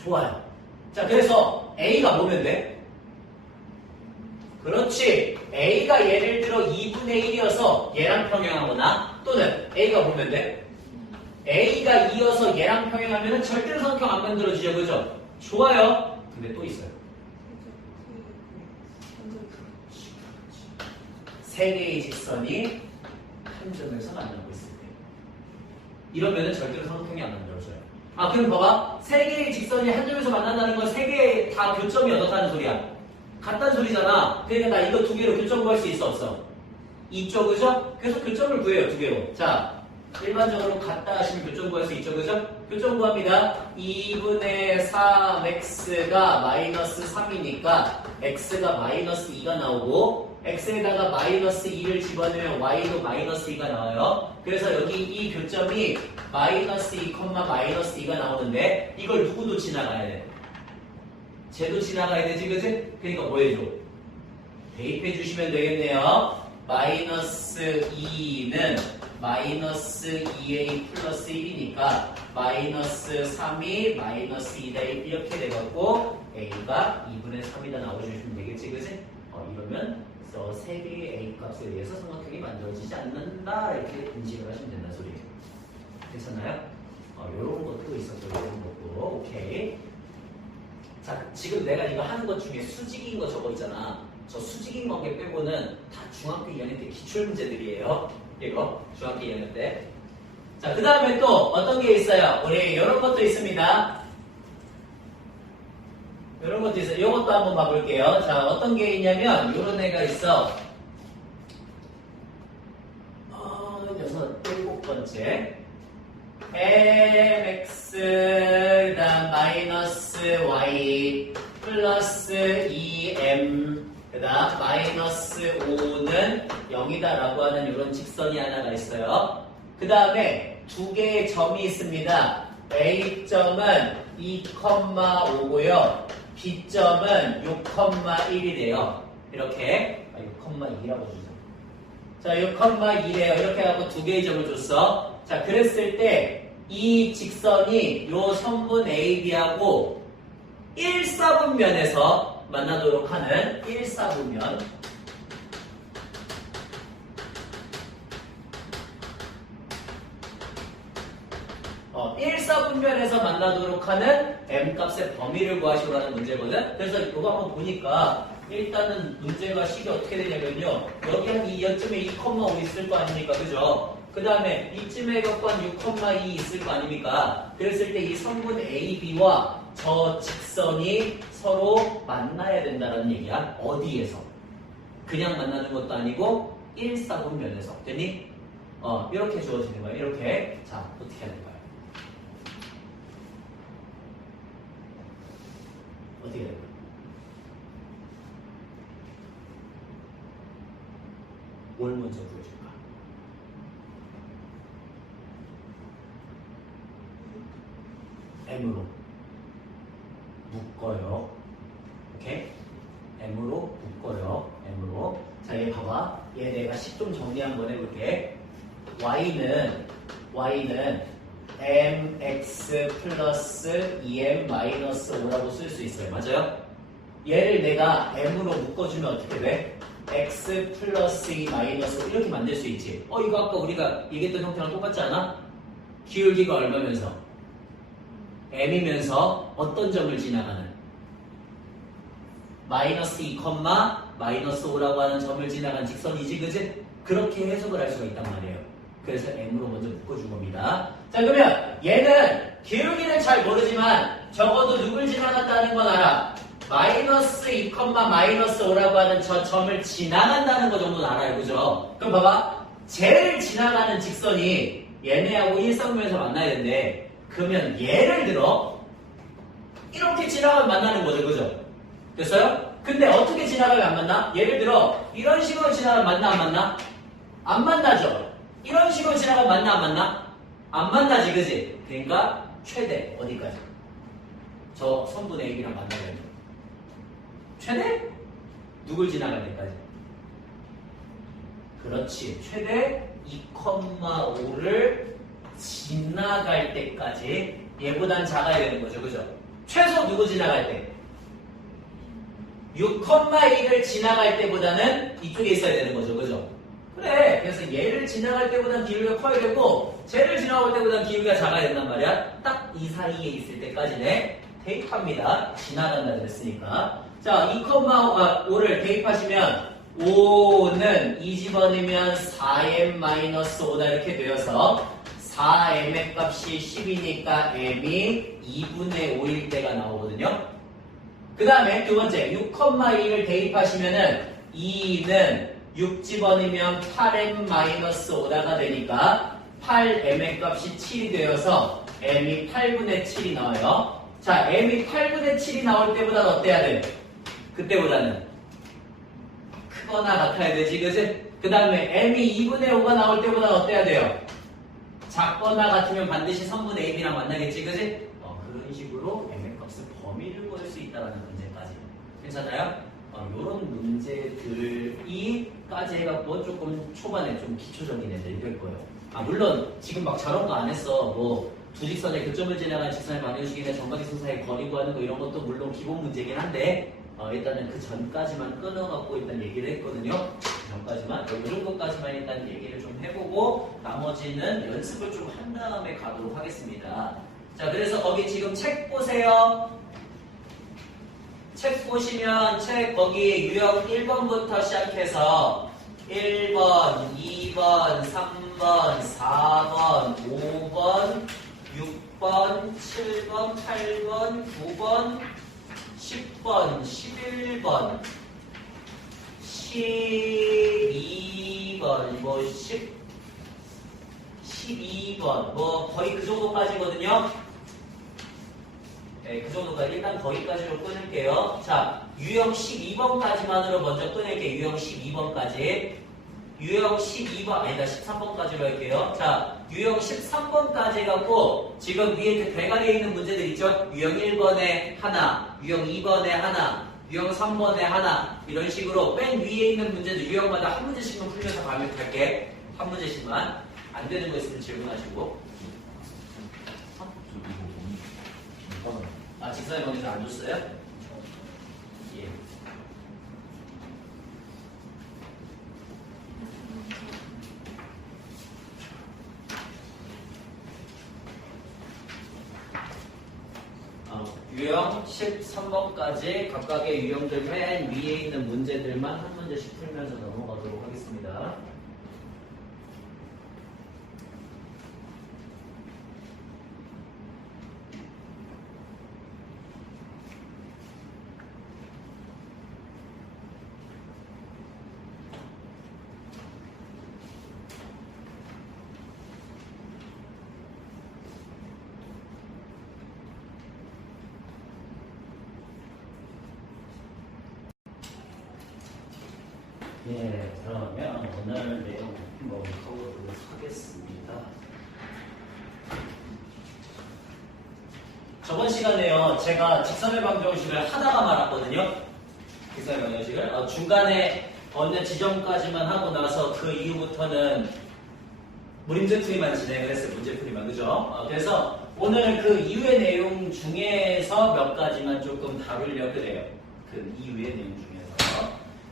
좋아요. 자, 그래서 A가 뭐면 돼? 그렇지. A가 예를 들어 2분의 1이어서 얘랑 평행하거나 또는 A가 뭐면 돼? A가 2여서 얘랑 평행하면 절대로 삼각형 안 만들어지죠, 그죠? 좋아요. 근데 또 있어요. 세 개의 직선이 한 점에서 만나고 있을 때. 이러면은 절대로 삼각형이 안 만들어져요. 그럼 봐봐. 세 개의 직선이 한 점에서 만난다는 건 세 개 다 교점이 어떻다는 소리야? 같다는 소리잖아. 그러니까 나 이거 두 개로 교점 구할 수 있어, 없어? 있죠, 그죠? 그래서 교점을 구해요, 두 개로. 자, 일반적으로 같다 하시면 교점 구할 수 있죠, 그죠? 교점 구합니다. 2분의 3x가 마이너스 3이니까 x가 마이너스 2가 나오고 x에다가 마이너스 2를 집어넣으면 y도 마이너스 2가 나와요. 그래서 여기 이 교점이 마이너스 2, 마이너스 2가 나오는데 이걸 누구도 지나가야 돼? 쟤도 지나가야 되지, 그지? 그러니까 뭐 해줘? 대입해 주시면 되겠네요. 마이너스 2는 마이너스 2a 플러스 1이니까 마이너스 3이 마이너스 2다 이렇게 돼갖고 a가 2분의 3이다 나와주시면 되겠지, 그지? 이러면 그래서 3개의 a 값에 의해서 삼각형이 만들어지지 않는다 이렇게 인식을 하시면 된다 소리예요. 괜찮나요? 요런 것도 있었고 요런 것도 오케이. 자, 지금 내가 이거 하는 것 중에 수직인 거 저거 있잖아. 저 수직인 관계 빼고는 다 중학교 2학년 때 기출 문제들이에요. 이거 중학교 2학년 때. 자, 그 다음에 또 어떤 게 있어요? 우리 이런 것도 있습니다. 이런 것도 있어요. 이것도 한번 봐볼게요. 자, 어떤 게 있냐면 이런 애가 있어. 7번째 mx 그다음 마이너스 y 플러스 2m 그다음 마이너스 5는 0이다라고 하는 이런 직선이 하나가 있어요. 그 다음에 두 개의 점이 있습니다. A점은 2,5고요. B점은 6,1이래요. 이렇게 6,2라고 주죠. 자, 6,2래요. 이렇게 하고 두 개의 점을 줬어. 자, 그랬을 때 이 직선이 요 선분 AB하고 1사분면에서 만나도록 하는 1사분면 1사분면에서 만나도록 하는 m값의 범위를 구하시라는 문제거든. 그래서 이거 한번 보니까 일단은 문제가 식이 어떻게 되냐면요. 여기 한 이쯤에 2,5 있을 거 아닙니까? 그죠? 그 다음에 이쯤에 갖고 한 6,2 있을 거 아닙니까? 그랬을 때 이 선분 AB와 저 직선이 서로 만나야 된다는 얘기야. 어디에서? 그냥 만나는 것도 아니고 1사분면에서. 됐니? 이렇게 주어지는 거야. 이렇게. 자, 어떻게 하는 거야? 어떻게 해야 될까요? 뭘 먼저 구해줄까? M으로 묶어요. 오케이? M으로 묶어요. M으로. 자, 얘 봐봐. 얘 내가 식 좀 정리 한번 해볼게. Y는 mx 플러스 2m 마이너스 5라고 쓸 수 있어요. 맞아요? 얘를 내가 m으로 묶어주면 어떻게 돼? x 플러스 2 마이너스 5 이렇게 만들 수 있지. 이거 아까 우리가 얘기했던 형태랑 똑같지 않아? 기울기가 얼마면서? m이면서 어떤 점을 지나가는? 마이너스 2, 마이너스 5라고 하는 점을 지나간 직선이지, 그지? 그렇게 해석을 할 수가 있단 말이에요. 그래서 m으로 먼저 묶어준 겁니다. 자, 그러면 얘는 기울기는 잘 모르지만 적어도 누굴 지나간다는 건 알아. 마이너스 2, 마이너스 5라고 하는 저 점을 지나간다는 거 정도는 알아요. 그죠? 그럼 봐봐. 쟤를 지나가는 직선이 얘네하고 일사분면에서 만나야 되는데 그러면 예를 들어 이렇게 지나가면 만나는 거죠. 그죠? 됐어요? 근데 어떻게 지나가면 안 만나? 예를 들어 이런 식으로 지나가면 만나 안 만나? 안 만나죠? 이런 식으로 지나가면 만나 안 만나? 안 만나지, 그지? 그러니까 최대 어디까지? 저 선분 AB랑 만나려면 최대? 누굴 지나갈 때까지? 그렇지. 최대 2,5를 지나갈 때까지 얘보단 작아야 되는 거죠. 그죠? 최소 누구 지나갈 때? 6,1을 지나갈 때보다는 이쪽에 있어야 되는 거죠. 그죠? 그래. 그래서 얘를 지나갈 때보다는 기울기가 커야 되고 쟤를 지나갈 때보다는 기울기가 작아야 된단 말이야. 딱 이 사이에 있을 때까지네. 대입합니다. 지나간다 그랬으니까. 자, 2,5를 대입하시면 5는 2 집어넣으면 4m-5다 이렇게 되어서 4m의 값이 10이니까 m이 2분의 5일 때가 나오거든요. 그 다음에 두 번째 6,2를 대입하시면은 2는 6 집어넣으면 8m-5다가 되니까 8m의 값이 7이 되어서 m이 8분의 7이 나와요. 자, m이 8분의 7이 나올 때보다는 어때야 돼? 그때보다는 크거나 같아야 되지, 그치? 그 다음에 m이 2분의 5가 나올 때보다는 어때야 돼요? 작거나 같으면 반드시 선분 ab랑 만나겠지, 그치? 그런 식으로 m의 값의 범위를 구할 수 있다는 문제까지. 괜찮아요? 이런 문제들이까지 해갖고 조금 초반에 좀 기초적인 애들이 될 거예요. 물론 지금 막 저런 거 안 했어. 뭐 두 직선의 교점을 지나간 직선의 방정식이나 정각이선 사이 거리 구하는 거 이런 것도 물론 기본 문제긴 한데 일단은 그 전까지만 끊어갖고 일단 얘기를 했거든요. 그 전까지만 이 정도까지만 일단 얘기를 좀 해보고 나머지는 연습을 좀 한 다음에 가도록 하겠습니다. 자, 그래서 거기 지금 책 보세요. 책 보시면 책 거기 유형 1번부터 시작해서 1번, 2번, 3번, 4번, 5번, 6번, 7번, 8번, 9번, 10번, 11번, 12번, 12번, 거의 그 정도까지거든요. 네, 그 정도까지 일단 거기까지로 끊을게요. 자, 유형 12번까지만으로 먼저 끊을게요. 유형 12번까지. 유형 12번, 아니다, 13번까지로 할게요. 자, 유형 13번까지 해갖고, 지금 위에 그 대가리에 있는 문제들 있죠? 유형 1번에 하나, 유형 2번에 하나, 유형 3번에 하나, 이런 식으로 맨 위에 있는 문제들 유형마다 한 문제씩만 풀면서 반복할게. 한 문제씩만. 안 되는 거 있으면 질문하시고. 직선의 범위를 안 줬어요? 예. 유형 13번까지 각각의 유형들 맨 위에 있는 문제들만 한 문제씩 풀면서 넘어가도록 하겠습니다. 예, 그러면 오늘 내용 한번 가보도록 하겠습니다. 저번 시간에요, 제가 직선의 방정식을 하다가 말았거든요. 직선의 방정식을 중간에 어느 지점까지만 하고 나서 그 이후부터는 문제풀이만 진행을 했어요. 문제풀이만, 그죠? 그래서 오늘 그 이후의 내용 중에서 몇 가지만 조금 다루려고 그래요. 그 이후의 내용 중에서.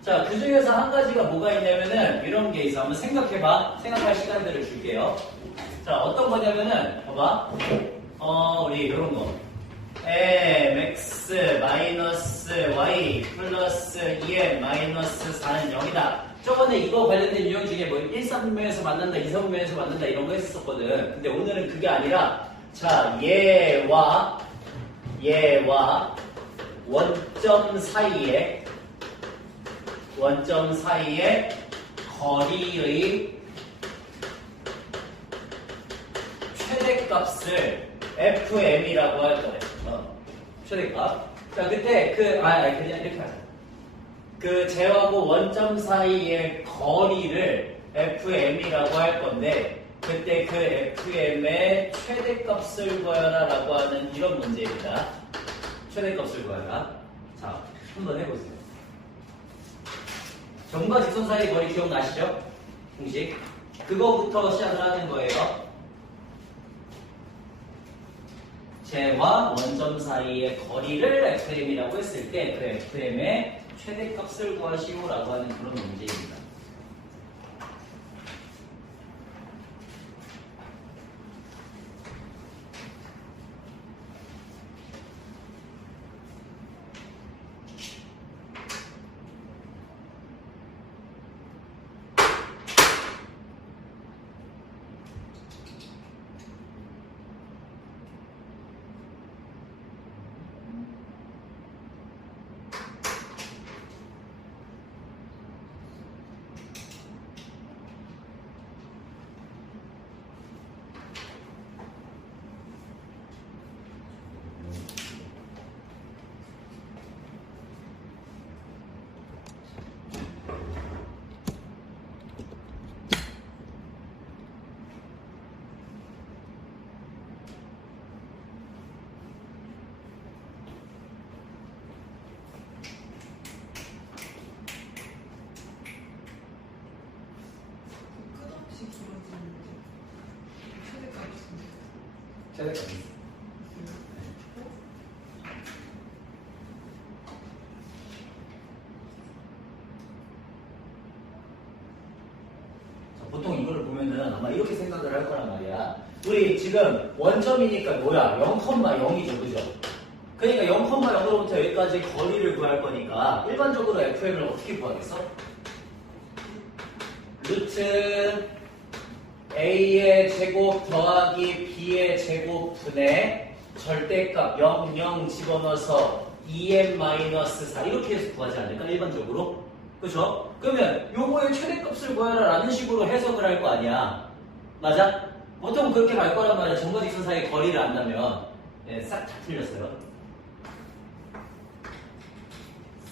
자, 그 중에서 한 가지가 뭐가 있냐면은 이런 게 있어. 한번 생각해봐. 생각할 시간들을 줄게요. 자, 어떤 거냐면은 봐봐. 우리 이런 거. mx 마이너스 y 플러스 2m 마이너스 4는 0이다. 저번에 이거 관련된 유형 중에 뭐 1사분면에서 만난다, 2사분면에서 만난다 이런 거 했었거든. 근데 오늘은 그게 아니라 자, 얘와 원점 사이의 거리의 최대값을 fm이라고 할 거예요. 최대값. 자, 그때 그냥 이렇게 하자. 그 제하고 원점 사이의 거리를 fm이라고 할 건데, 그때 그 fm의 최대값을 구하라라고 하는 이런 문제입니다. 최대값을 구하라. 자, 한번 해보세요. 점과 직선 사이의 거리 기억나시죠? 공식. 그거부터 시작을 하는 거예요. 제와 원점 사이의 거리를 fm이라고 했을 때 그 fm의 최대값을 구하시오라고 하는 그런 문제입니다. 최대값이 있어. 보통 이거를 보면은 아마 이렇게 생각을 할 거란 말이야. 우리 지금 원점이니까 뭐야? 0,0이죠, 그죠? 그러니까 0,0으로부터 여기까지 거리를 구할 거니까 일반적으로 fm을 어떻게 구하겠어? 루트 a의 제곱 더하기 b의 제곱분의 절대값 0, 0 집어넣어서 2m-4 이렇게 해서 구하지 않을까? 일반적으로? 그죠? 그러면 요거의 최대값을 구하라 라는 식으로 해석을 할 거 아니야. 맞아? 보통 그렇게 갈 거란 말이야. 점과 직선 사이의 거리를 안다면 네, 싹 다 틀렸어요.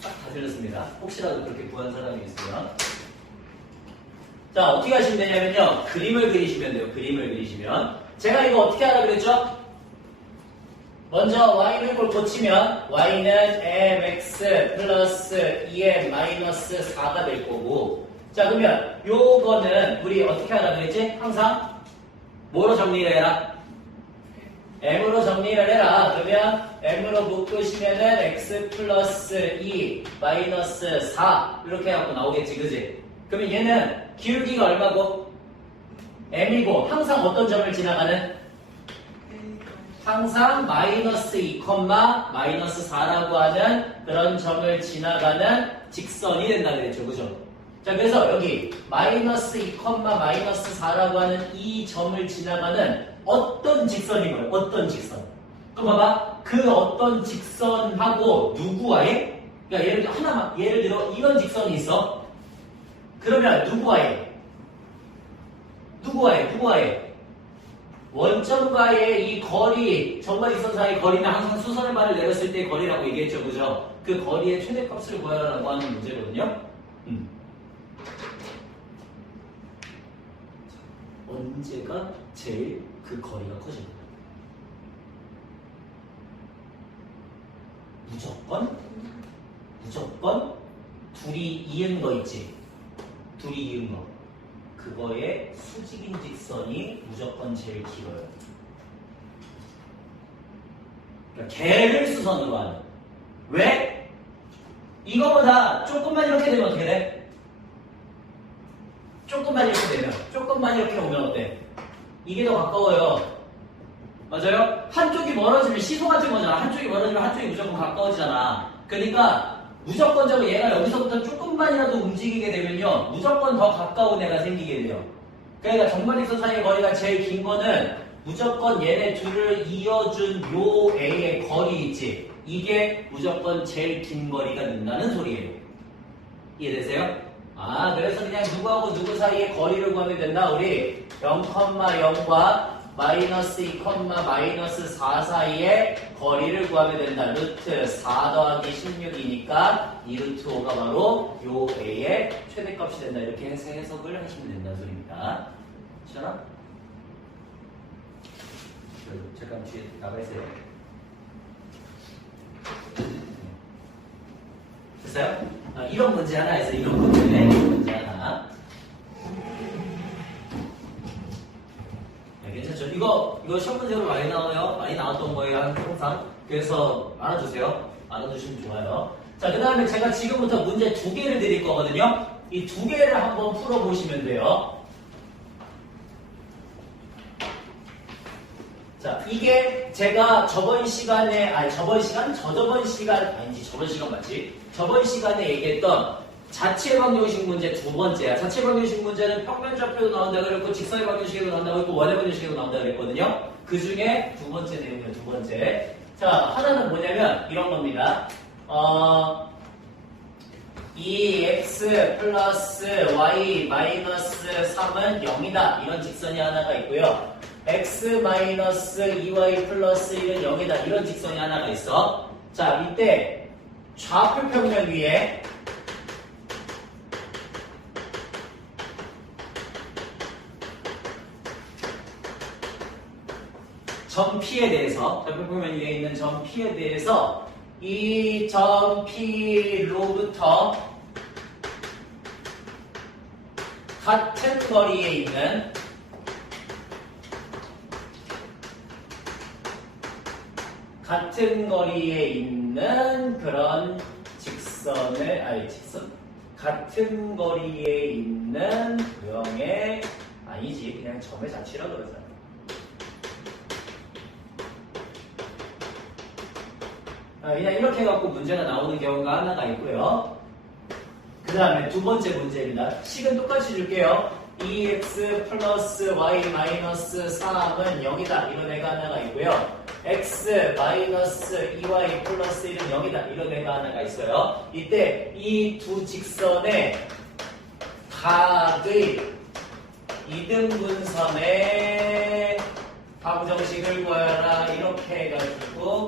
싹 다 틀렸습니다. 혹시라도 그렇게 구한 사람이 있으면 자, 어떻게 하시면 되냐면요. 그림을 그리시면 돼요. 그림을 그리시면 제가 이거 어떻게 하라 그랬죠? 먼저 y를 고치면 y는 mx 플러스 2m 마이너스 4가 될 거고 자 그러면 요거는 우리 어떻게 하라 그랬지? 항상 뭐로 정리를 해라? m으로 정리를 해라. 그러면 m으로 묶으시면은 x 플러스 2 마이너스 4 이렇게 해갖고 나오겠지 그지? 그러면 얘는 기울기가 얼마고? m이고 항상 어떤 점을 지나가는? 항상 마이너스 2, 마이너스 4라고 하는 그런 점을 지나가는 직선이 된다 그랬죠. 그죠? 자, 그래서 여기 마이너스 2, 마이너스 4라고 하는 이 점을 지나가는 어떤 직선인 거예요? 어떤 직선? 그럼 봐봐. 그 어떤 직선하고 누구와의? 그러니까 예를 들어 이런 직선이 있어. 그러면 누구와의? 원점과의 이 거리, 점과 직선 사이의 거리는 항상 수선의 발을 내렸을 때의 거리라고 얘기했죠. 그죠? 그 거리의 최대값을 구하라고 하는 문제거든요. 언제가 제일 그 거리가 커집니다. 무조건 둘이 이은 거 있지? 둘이 이은 거. 그거의 수직인 직선이 무조건 제일 길어요. 그러니까 걔를 수선으로 하는. 왜? 이거보다 조금만 이렇게 되면 어떻게 돼? 조금만 이렇게 오면 어때? 이게 더 가까워요. 맞아요? 한쪽이 멀어지면 시소 같은 거잖아. 한쪽이 멀어지면 한쪽이 무조건 가까워지잖아. 그러니까 무조건적으로 얘가 여기서부터 조금만이라도 움직이게 되면요 무조건 더 가까운 애가 생기게 돼요. 그러니까 점과직선 사이의 거리가 제일 긴 거는 무조건 얘네 둘을 이어준 요 A의 거리 있지. 이게 무조건 제일 긴 거리가 된다는 소리예요. 이해되세요? 아 그래서 그냥 누구하고 누구 사이의 거리를 구하면 된다. 우리 0,0과 마이너스 2, 마이너스 4 사이의 거리를 구하면 된다. 루트 4 더하기 16이니까 이 루트 5가 바로 요 A의 최대값이 된다. 이렇게 해서 해석을 하시면 된다는 소리입니다. 시원하? 잠깐 뒤에 나가 있어요. 됐어요? 이런 문제 하나 있어요. 이런 문제 하나. 괜찮죠? 이거 시험 문제로 많이 나와요. 많이 나왔던 거예요. 항상. 그래서 알아두세요. 알아두시면 좋아요. 자, 그 다음에 제가 지금부터 문제 2개를 드릴 거거든요. 이 2개를 한번 풀어보시면 돼요. 자, 이게 제가 저번 시간 시간에 얘기했던 자체 방정식 문제 2번째야. 자체 방정식 문제는 평면좌표도 나온다 그랬고 직선의 방정식에도 나온다고 했고 원의 방정식에도 나온다 그랬거든요. 그 중에 2번째 내용이에요. 2번째. 자, 하나는 뭐냐면 이런 겁니다. 이 x 플러스 y 마이너스 3은 0이다. 이런 직선이 하나가 있고요. x 마이너스 2y 플러스 1은 0이다. 이런 직선이 하나가 있어. 자, 이때 좌표 평면 위에 점 P에 대해서, 좌표 평면 위에 있는 점 P에 대해서 이 점 P로부터 같은 거리에 있는 같은 거리에 있는 그런 같은 거리에 있는 도형의 아니지 그냥 점의 자취라 그러잖아. 그냥 이렇게 해갖고 문제가 나오는 경우가 하나가 있고요. 그 다음에 두 번째 문제입니다. 식은 똑같이 줄게요. 2x 플러스 y 마이너스 3은 0이다. 이런 애가 하나가 있고요. x 마이너스 2y 플러스 1은 0이다. 이런 애가 하나가 있어요. 이때 이 두 직선의 각의 이등분선의 방정식을 구하라. 이렇게 해가지고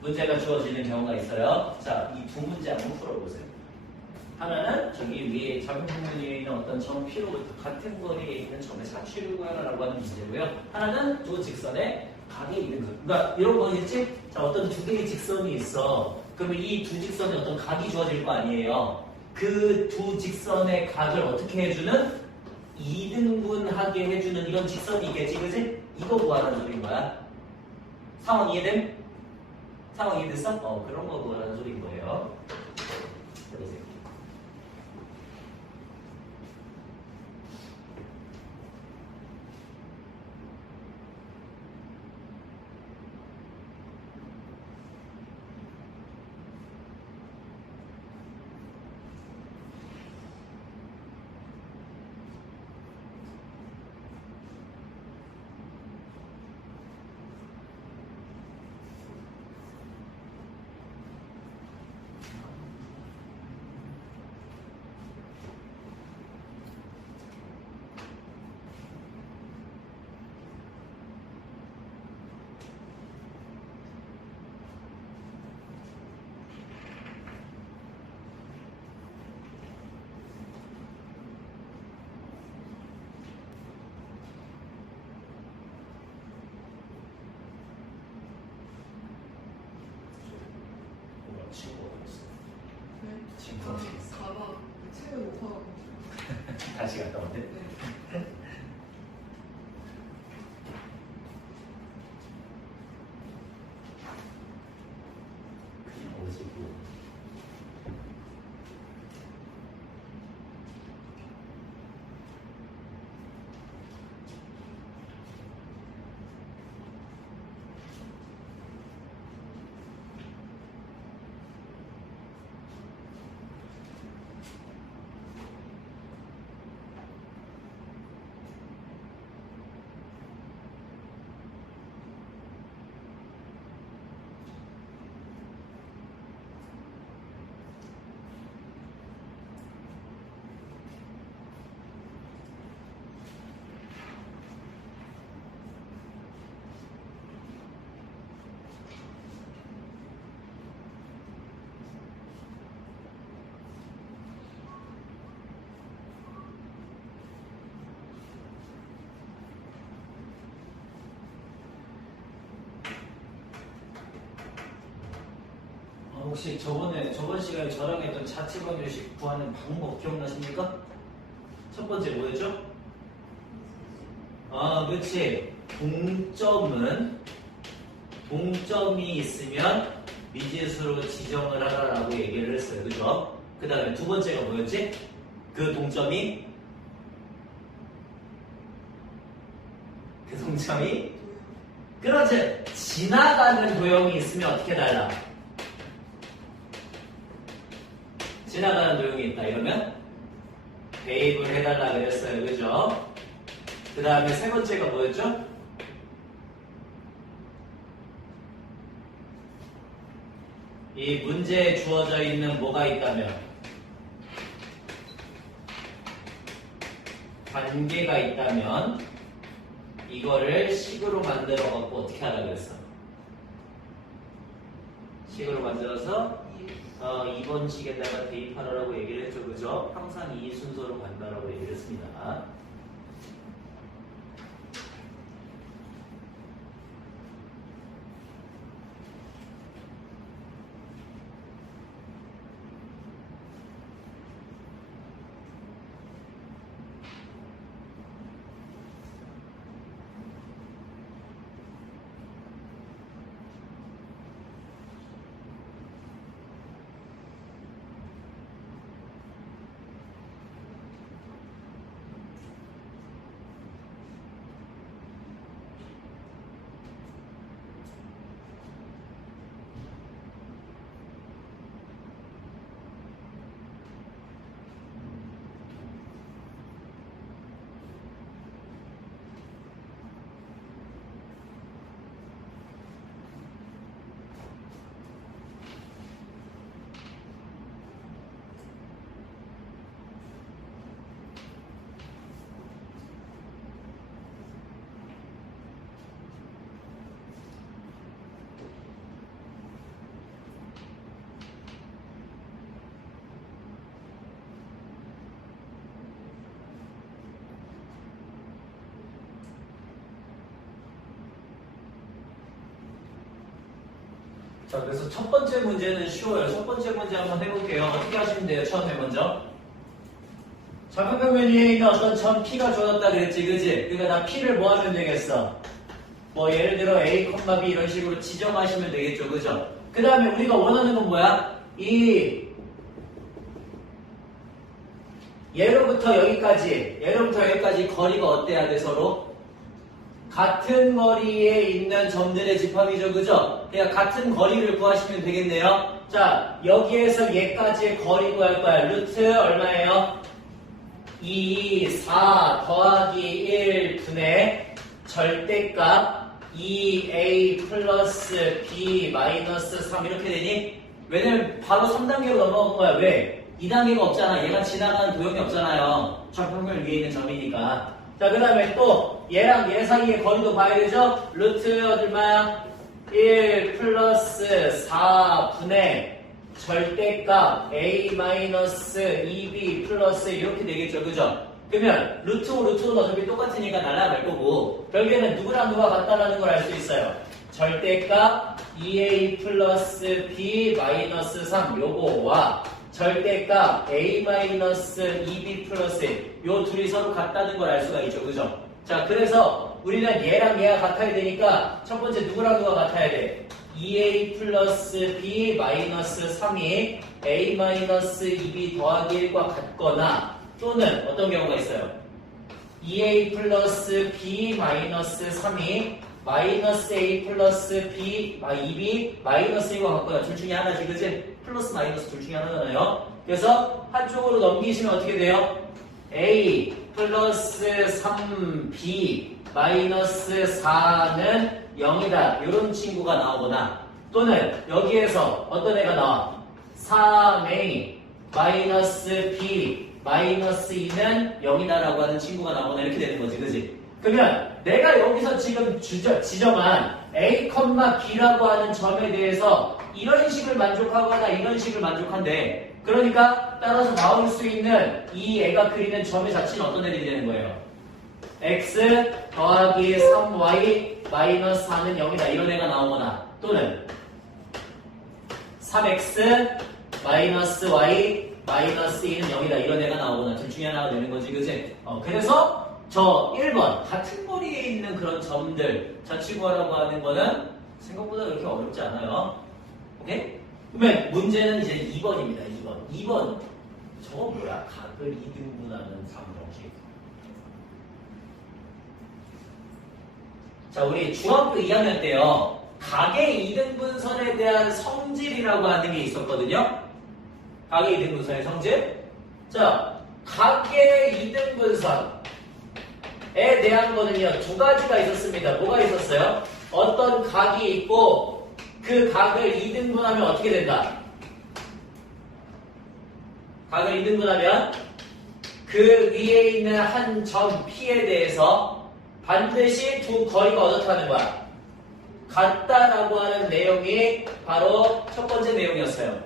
문제가 주어지는 경우가 있어요. 자, 이 두 문제 한번 풀어보세요. 하나는 저기 위에 작은 평면 위에 있는 어떤 점 P로부터 같은 거리에 있는 점의 사취를 구하라라고 하는 문제고요. 하나는 두 직선의 각의 이등분. 그러니까 이런 거겠지? 자, 어떤 두 개의 직선이 있어. 그러면 이 두 직선에 어떤 각이 주어질 거 아니에요. 그 두 직선의 각을 어떻게 해주는? 이등분하게 해주는 이런 직선이 있겠지, 그지? 이거 구하라는 소리인 거야. 상황 이해됨? 상황 이해됐어? 그런 거 구하라는 소리인 거예요. 해보세요. 친구 어디 있어? 친구 어디 있어? 가봐. 책을 못 하고. 다시 갔다 온대? 네. 그냥 오지고. 혹시 저번 시간에 저랑 했던 자체 방정식 구하는 방법 기억나십니까? 첫 번째 뭐였죠? 그렇지. 동점이 있으면 미지수로 지정을 하라라고 얘기를 했어요. 그죠? 그 다음에 두 번째가 뭐였지? 그 동점이 그렇지. 지나가는 도형이 있으면 어떻게 달라? 지나가는 도형이 있다 이러면 대입을 해달라 그랬어요. 그죠? 그 다음에 세 번째가 뭐였죠? 이 문제에 주어져 있는 뭐가 있다면 관계가 있다면 이거를 식으로 만들어 갖고 어떻게 하라 그랬어? 식으로 만들어서 2번 식에다가 대입하라고 얘기를 했죠. 그죠? 항상 이 순서로 간다라고 얘기를 했습니다. 자, 그래서 첫 번째 문제는 쉬워요. 첫 번째 문제 한번 해볼게요. 어떻게 하시면 돼요? 처음에 먼저. 좌표평면 위에 있는 어떤 점 P가 주어졌다 그랬지, 그지? 그러니까 나 P를 뭐 하면 되겠어? 뭐 예를 들어 A, B 이런 식으로 지정하시면 되겠죠, 그죠? 그 다음에 우리가 원하는 건 뭐야? 이 얘로부터 여기까지 거리가 어때야 돼, 서로? 같은 거리에 있는 점들의 집합이죠, 그죠? 그러니까 같은 거리를 구하시면 되겠네요. 자, 여기에서 얘까지의 거리 구할 거야. 루트 얼마예요? 2, 4 더하기 1 분의 절대값 2a 플러스 b 마이너스 3 이렇게 되니? 왜냐면 바로 3단계로 넘어간 거야. 왜? 2단계가 없잖아. 얘가 지나가는 도형이 없잖아요. 좌표평면 위에 있는 점이니까. 자, 그 다음에 또 얘랑 얘 사이의 거리도 봐야 되죠? 루트 얼마야? 1 플러스 4분의 절대값 a 마이너스 2b 플러스 이렇게 되겠죠, 그죠? 그러면 루트는 어차피 똑같으니까 날아갈 거고 결국에는 누구랑 누가 같다라는 걸 알 수 있어요. 절대값 2a 플러스 b 마이너스 3 요거와 절대값 a 마이너스 2b 플러스 요 둘이 서로 같다는 걸 알 수가 있죠, 그죠? 자, 그래서 우리는 얘랑 얘가 같아야 되니까 첫 번째 누구랑 누가 같아야 돼? 2a 플러스 b 마이너스 3이 a 마이너스 2b 더하기 1과 같거나 또는 어떤 경우가 있어요? 2a 플러스 b 마이너스 3이 마이너스 a 플러스 b 2b 마이너스 1과 같거나 둘 중에 하나지, 그치? 플러스 마이너스 둘 중에 하나잖아요. 그래서 한쪽으로 넘기시면 어떻게 돼요? a 플러스 3b 마이너스 4는 0이다. 이런 친구가 나오거나 또는 여기에서 어떤 애가 나와? 3a 마이너스 b 마이너스 2는 0이다라고 하는 친구가 나오거나 이렇게 되는 거지, 그지? 그러면 내가 여기서 지금 지정한 a, b라고 하는 점에 대해서 이런 식을 만족하거나 이런 식을 만족한대. 그러니까 따라서 나올 수 있는 이 애가 그리는 점의 자체는 어떤 애들이 되는 거예요? x 더하기 3y 마이너스 4는 0이다. 이런 애가 나오거나 또는 3x 마이너스 y 마이너스 2는 0이다. 이런 애가 나오거나 둘 중에 하나가 되는 거지, 그치? 그래서 저 1번 같은 거리에 있는 그런 점들 자치구하라고 하는 거는 생각보다 그렇게 어렵지 않아요. 오케이? 그러면 문제는 이제 2번입니다. 2번 저거 뭐야? 각을 2등분하는 삼정식. 자, 우리 중학교 2학년 때요. 각의 2등분선에 대한 성질이라고 하는 게 있었거든요. 각의 2등분선의 성질. 자, 각의 2등분선에 대한 거는요. 두 가지가 있었습니다. 뭐가 있었어요? 어떤 각이 있고 그 각을 2등분하면 어떻게 된다? 각을 2등분하면 그 위에 있는 한 점 P에 대해서 반드시 두 거리가 어떻다는 거야? 같다라고 하는 내용이 바로 첫 번째 내용이었어요.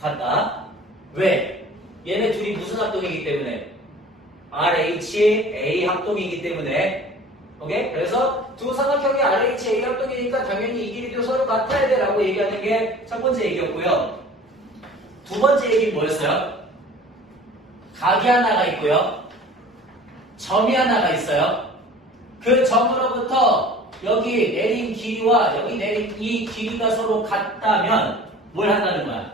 같다. 왜? 얘네 둘이 무슨 합동이기 때문에? RH, A 합동이기 때문에. 오케이? 그래서 두 삼각형이 RH, A 합동이니까 당연히 이 길이도 서로 같아야 돼 라고 얘기하는 게 첫 번째 얘기였고요. 두 번째 얘기는 뭐였어요? 각이 하나가 있고요. 점이 하나가 있어요. 그 점으로부터 여기 내린 길이와 여기 내린 이 길이가 서로 같다면 뭘 한다는 거야?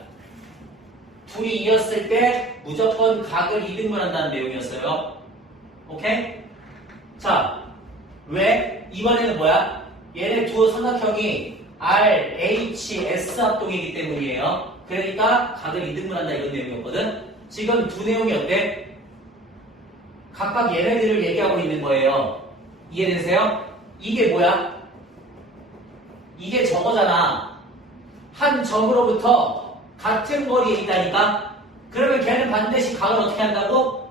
둘이 이었을 때 무조건 각을 2등분한다는 내용이었어요. 오케이? 자, 왜? 이번에는 뭐야? 얘네 두 삼각형이 R, H, S 합동이기 때문이에요. 그러니까 각을 2등분한다 이런 내용이었거든. 지금 두 내용이 어때? 각각 얘네들을 얘기하고 있는 거예요. 이해되세요? 이게 뭐야? 이게 저거잖아. 한 점으로부터 같은 거리에 있다니까? 그러면 걔는 반드시 각을 어떻게 한다고?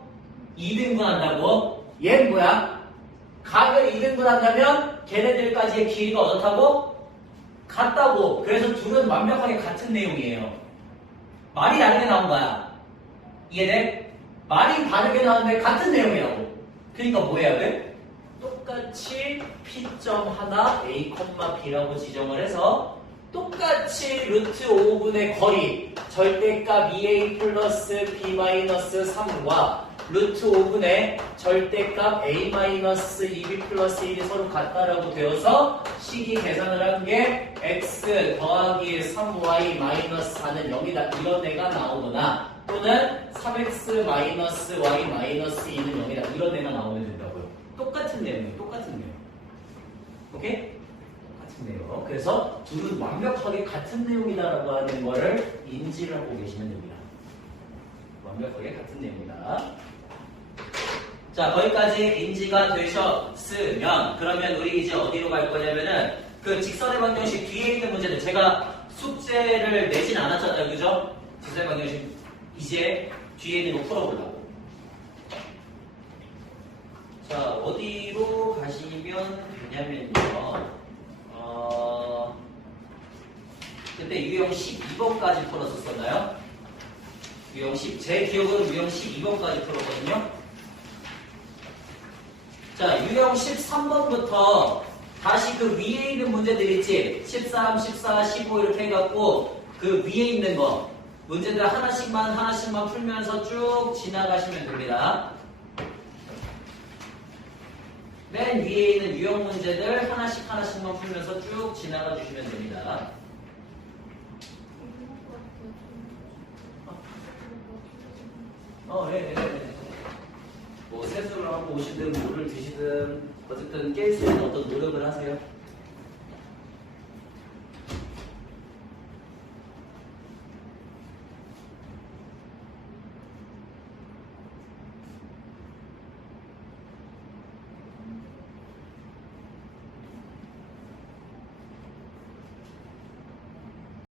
2등분 한다고? 얘는 뭐야? 각을 2등분 한다면 걔네들까지의 길이가 어떻다고? 같다고. 그래서 둘은 완벽하게 같은 내용이에요. 말이 다르게 나온 거야. 이해돼? 말이 다르게 나오는데 같은 내용이라고. 그러니까 뭐 해야 돼? 똑같이 P점 하나 A, B라고 지정을 해서 똑같이 루트 5분의 거리 절대값 2a 플러스 b 마이너스 3과 루트 5분의 절대값 a 마이너스 2b 플러스 1이 서로 같다라고 되어서 식이 계산을 한 게 x 더하기 3y 마이너스 4는 0이다 이런 애가 나오거나 또는 3x 마이너스 y 마이너스 2는 0이다 이런 애가 나오면 된다고요. 똑같은 내용이에요. 똑같은 내용. 오케이? 똑같은 내용. 그래서 둘은 완벽하게 같은 내용이다라고 하는 거를 인지를 하고 계시면 됩니다. 완벽하게 같은 내용이다. 자, 거기까지 인지가 되셨으면 그러면 우리 이제 어디로 갈 거냐면은 그 직선의 방정식 뒤에 있는 문제들 제가 숙제를 내진 않았잖아요. 그죠? 직선의 방정식 이제 뒤에 있는 거 풀어보려고. 자, 어디로 가시면 되냐면요. 그때 유형 12번까지 풀었었나요? 유형 10, 제 기억으로 유형 12번까지 풀었거든요. 자, 유형 13번부터 다시 그 위에 있는 문제들 있지? 13, 14, 15 이렇게 해갖고 그 위에 있는 거 문제들 하나씩만 풀면서 쭉 지나가시면 됩니다. 맨 위에 있는 유형 문제들 하나씩만 풀면서 쭉 지나가 주시면 됩니다. 네. 뭐 세수를 하고 오시든 물을 드시든 어쨌든 깰 수 있는 어떤 노력을 하세요.